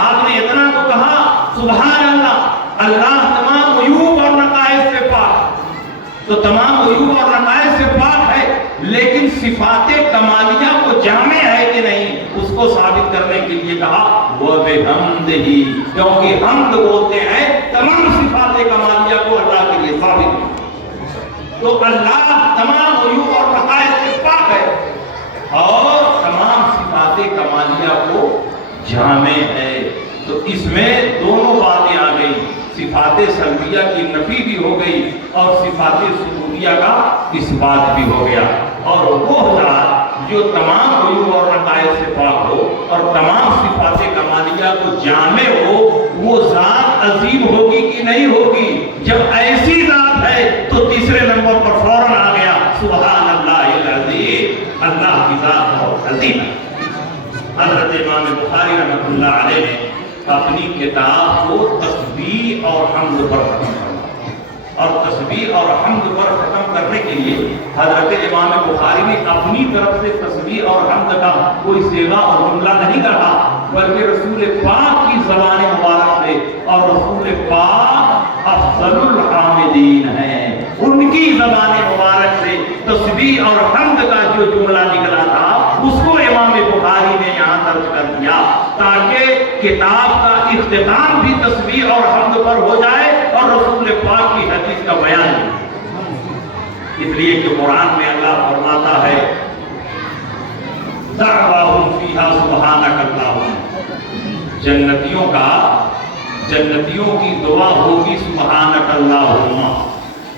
آپ نے اتنا تو کہا سبحان اللہ، اللہ تمام عیوب اور نقائص سے پاک، تو تمام عیوب اور نقائص سے پاک ہے، لیکن صفات کمالیہ کو جامع ہے کہ نہیں، اس کو ثابت کرنے کے لیے کہا وَبِحَمْدِهِ، کیونکہ حمد بولتے ہیں تمام صفات کمالیہ کو اللہ کے لیے ثابت ہے۔ تو اللہ تمام عیوب اور نقائص سے پاک ہے اور تمام صفات کمالیہ کو جامع ہے۔ تو اس میں دونوں باتیں آ گئی، صفات سلبیہ کی نفی بھی ہو گئی اور صفات ثبوتیہ کا اثبات بھی ہو گیا۔ اور وہ ذات جو تمام عیوب اور نقائص سے پاک ہو اور تمام صفات کمالیہ کو جامع ہو، وہ ذات عظیم ہوگی کہ نہیں ہوگی؟ جب ایسی ذات ہے تو تیسرے نمبر پر فوراً آ گیا سبحان اللہ العظیم، اللہ کی ذات بہت عظیم ہے۔ حضرت امام بخاری رحمۃ اللہ علیہ نے اپنی کتاب کو تسبیح اور حمد پر ختم کرنا، اور تسبیح اور حمد پر ختم کرنے کے لیے حضرت امام بخاری نے اپنی طرف سے تسبیح اور حمد کا کوئی صیغہ اور جملہ نہیں کہا، بلکہ رسول پاک کی زبان مبارک سے، اور رسول پاک افضل الحامدین ہیں، ان کی زبان مبارک سے تسبیح اور حمد کا جو جملہ نکلا تھا اس کو امام بخاری نے یہاں درج کر دیا تاکہ کتاب کا اختتام بھی تسبیح اور حمد پر ہو جائے اور رسول پاک کی حدیث کا بیان بھی۔ اس لیے کہ قرآن میں اللہ فرماتا ہے دعواہم فیہا سبحانک اللہم، جنتیوں کی دعا ہوگی سبحانک اللہم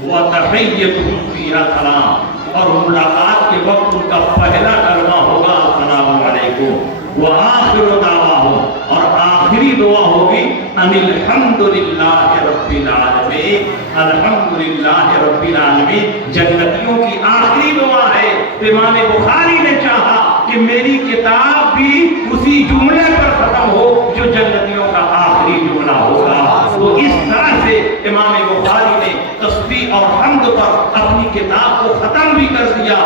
وتحیتہم فیہا سلام، اور ملاقات کے وقت ان کا پہلا کلمہ ہوگا السلام علیکم، وآخر دعواہم، اور آخری دعا ہوگی ان الحمدللہ رب العالمین، الحمدللہ رب العالمین۔ جنتیوں کی آخری دعا ہے۔ امام بخاری نے چاہا کہ میری کتاب بھی اسی جملے پر ختم ہو جو جنتیوں کا آخری جملہ ہوگا۔ تو اس طرح سے امام بخاری نے تسبیح اور حمد پر اپنی کتاب کو ختم بھی کر دیا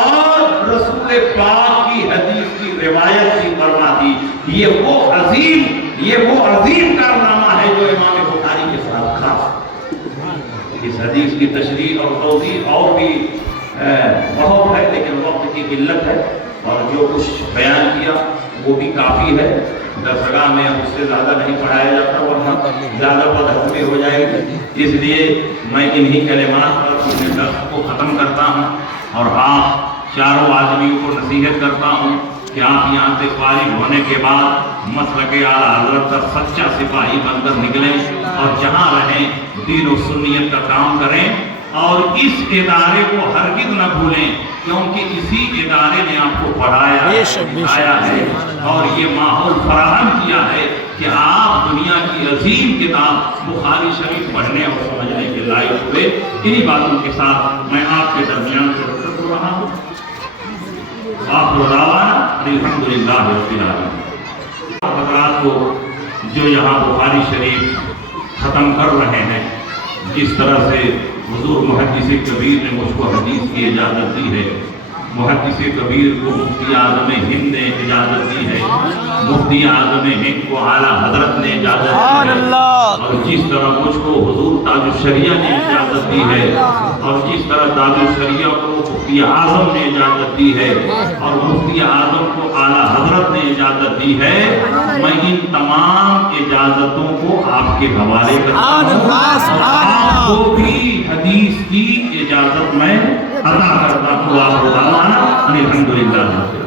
اور رسول پاک کی حدیث کی روایت بھی فرما دی۔ یہ وہ عظیم کارنامہ ہے جو امام بخاری کے ساتھ خاص۔ اس حدیث کی تشریح اور توضیح اور بھی بہت ہے، لیکن وقت کی قلت ہے اور جو کچھ بیان کیا وہ بھی کافی ہے۔ درسگاہ میں اس سے زیادہ نہیں پڑھایا جاتا ورنہ زیادہ بدحکمی ہو جائے گی، اس لیے میں انہی کلمات پر اپنے درس کو ختم کرتا ہوں اور آپ چاروں آدمیوں کو نصیحت کرتا ہوں کہ آپ یہاں سے فارغ ہونے کے بعد مسلک اعلیٰ حضرت کا سچا سپاہی بن کر نکلیں اور جہاں رہیں دین و سنیت کا کام کریں، اور اس ادارے کو ہرگز نہ بھولیں کیونکہ اسی ادارے نے آپ کو پڑھایا ہے، سکھایا ہے اور یہ ماحول فراہم کیا ہے کہ آپ دنیا کی عظیم کتاب بخاری شریف پڑھنے اور سمجھنے کے لائق ہوئے۔ انہی باتوں کے ساتھ میں آپ کے درمیان سے رخصت ہو رہا ہوں۔ آخر دعوانا الحمدللہ رب العالمین۔ حضرات کو جو یہاں بخاری شریف ختم کر رہے ہیں، جس طرح سے حضور محدث کبیر نے مجھ کو حدیث کی اجازت دی ہے، محدث کبیر کو مفتی اعظم ہند نے اجازت دی ہے، مفتی اعظم ہند کو اعلیٰ حضرت نے اجازت دی ہے، اور جس طرح مجھ کو حضور تاج الشریعہ نے اجازت دی ہے، اور جس طرح تاج الشریعہ کو مفتی اعظم نے اجازت دی ہے اور مفتی اعظم کو اعلیٰ حضرت نے اجازت دی ہے، میں ان تمام اجازتوں کو آپ کے حوالے کرتا ہوں اور آپ کو بھی حدیث کی اجازت میں عطا کرتا ہوں۔ الحمدللہ۔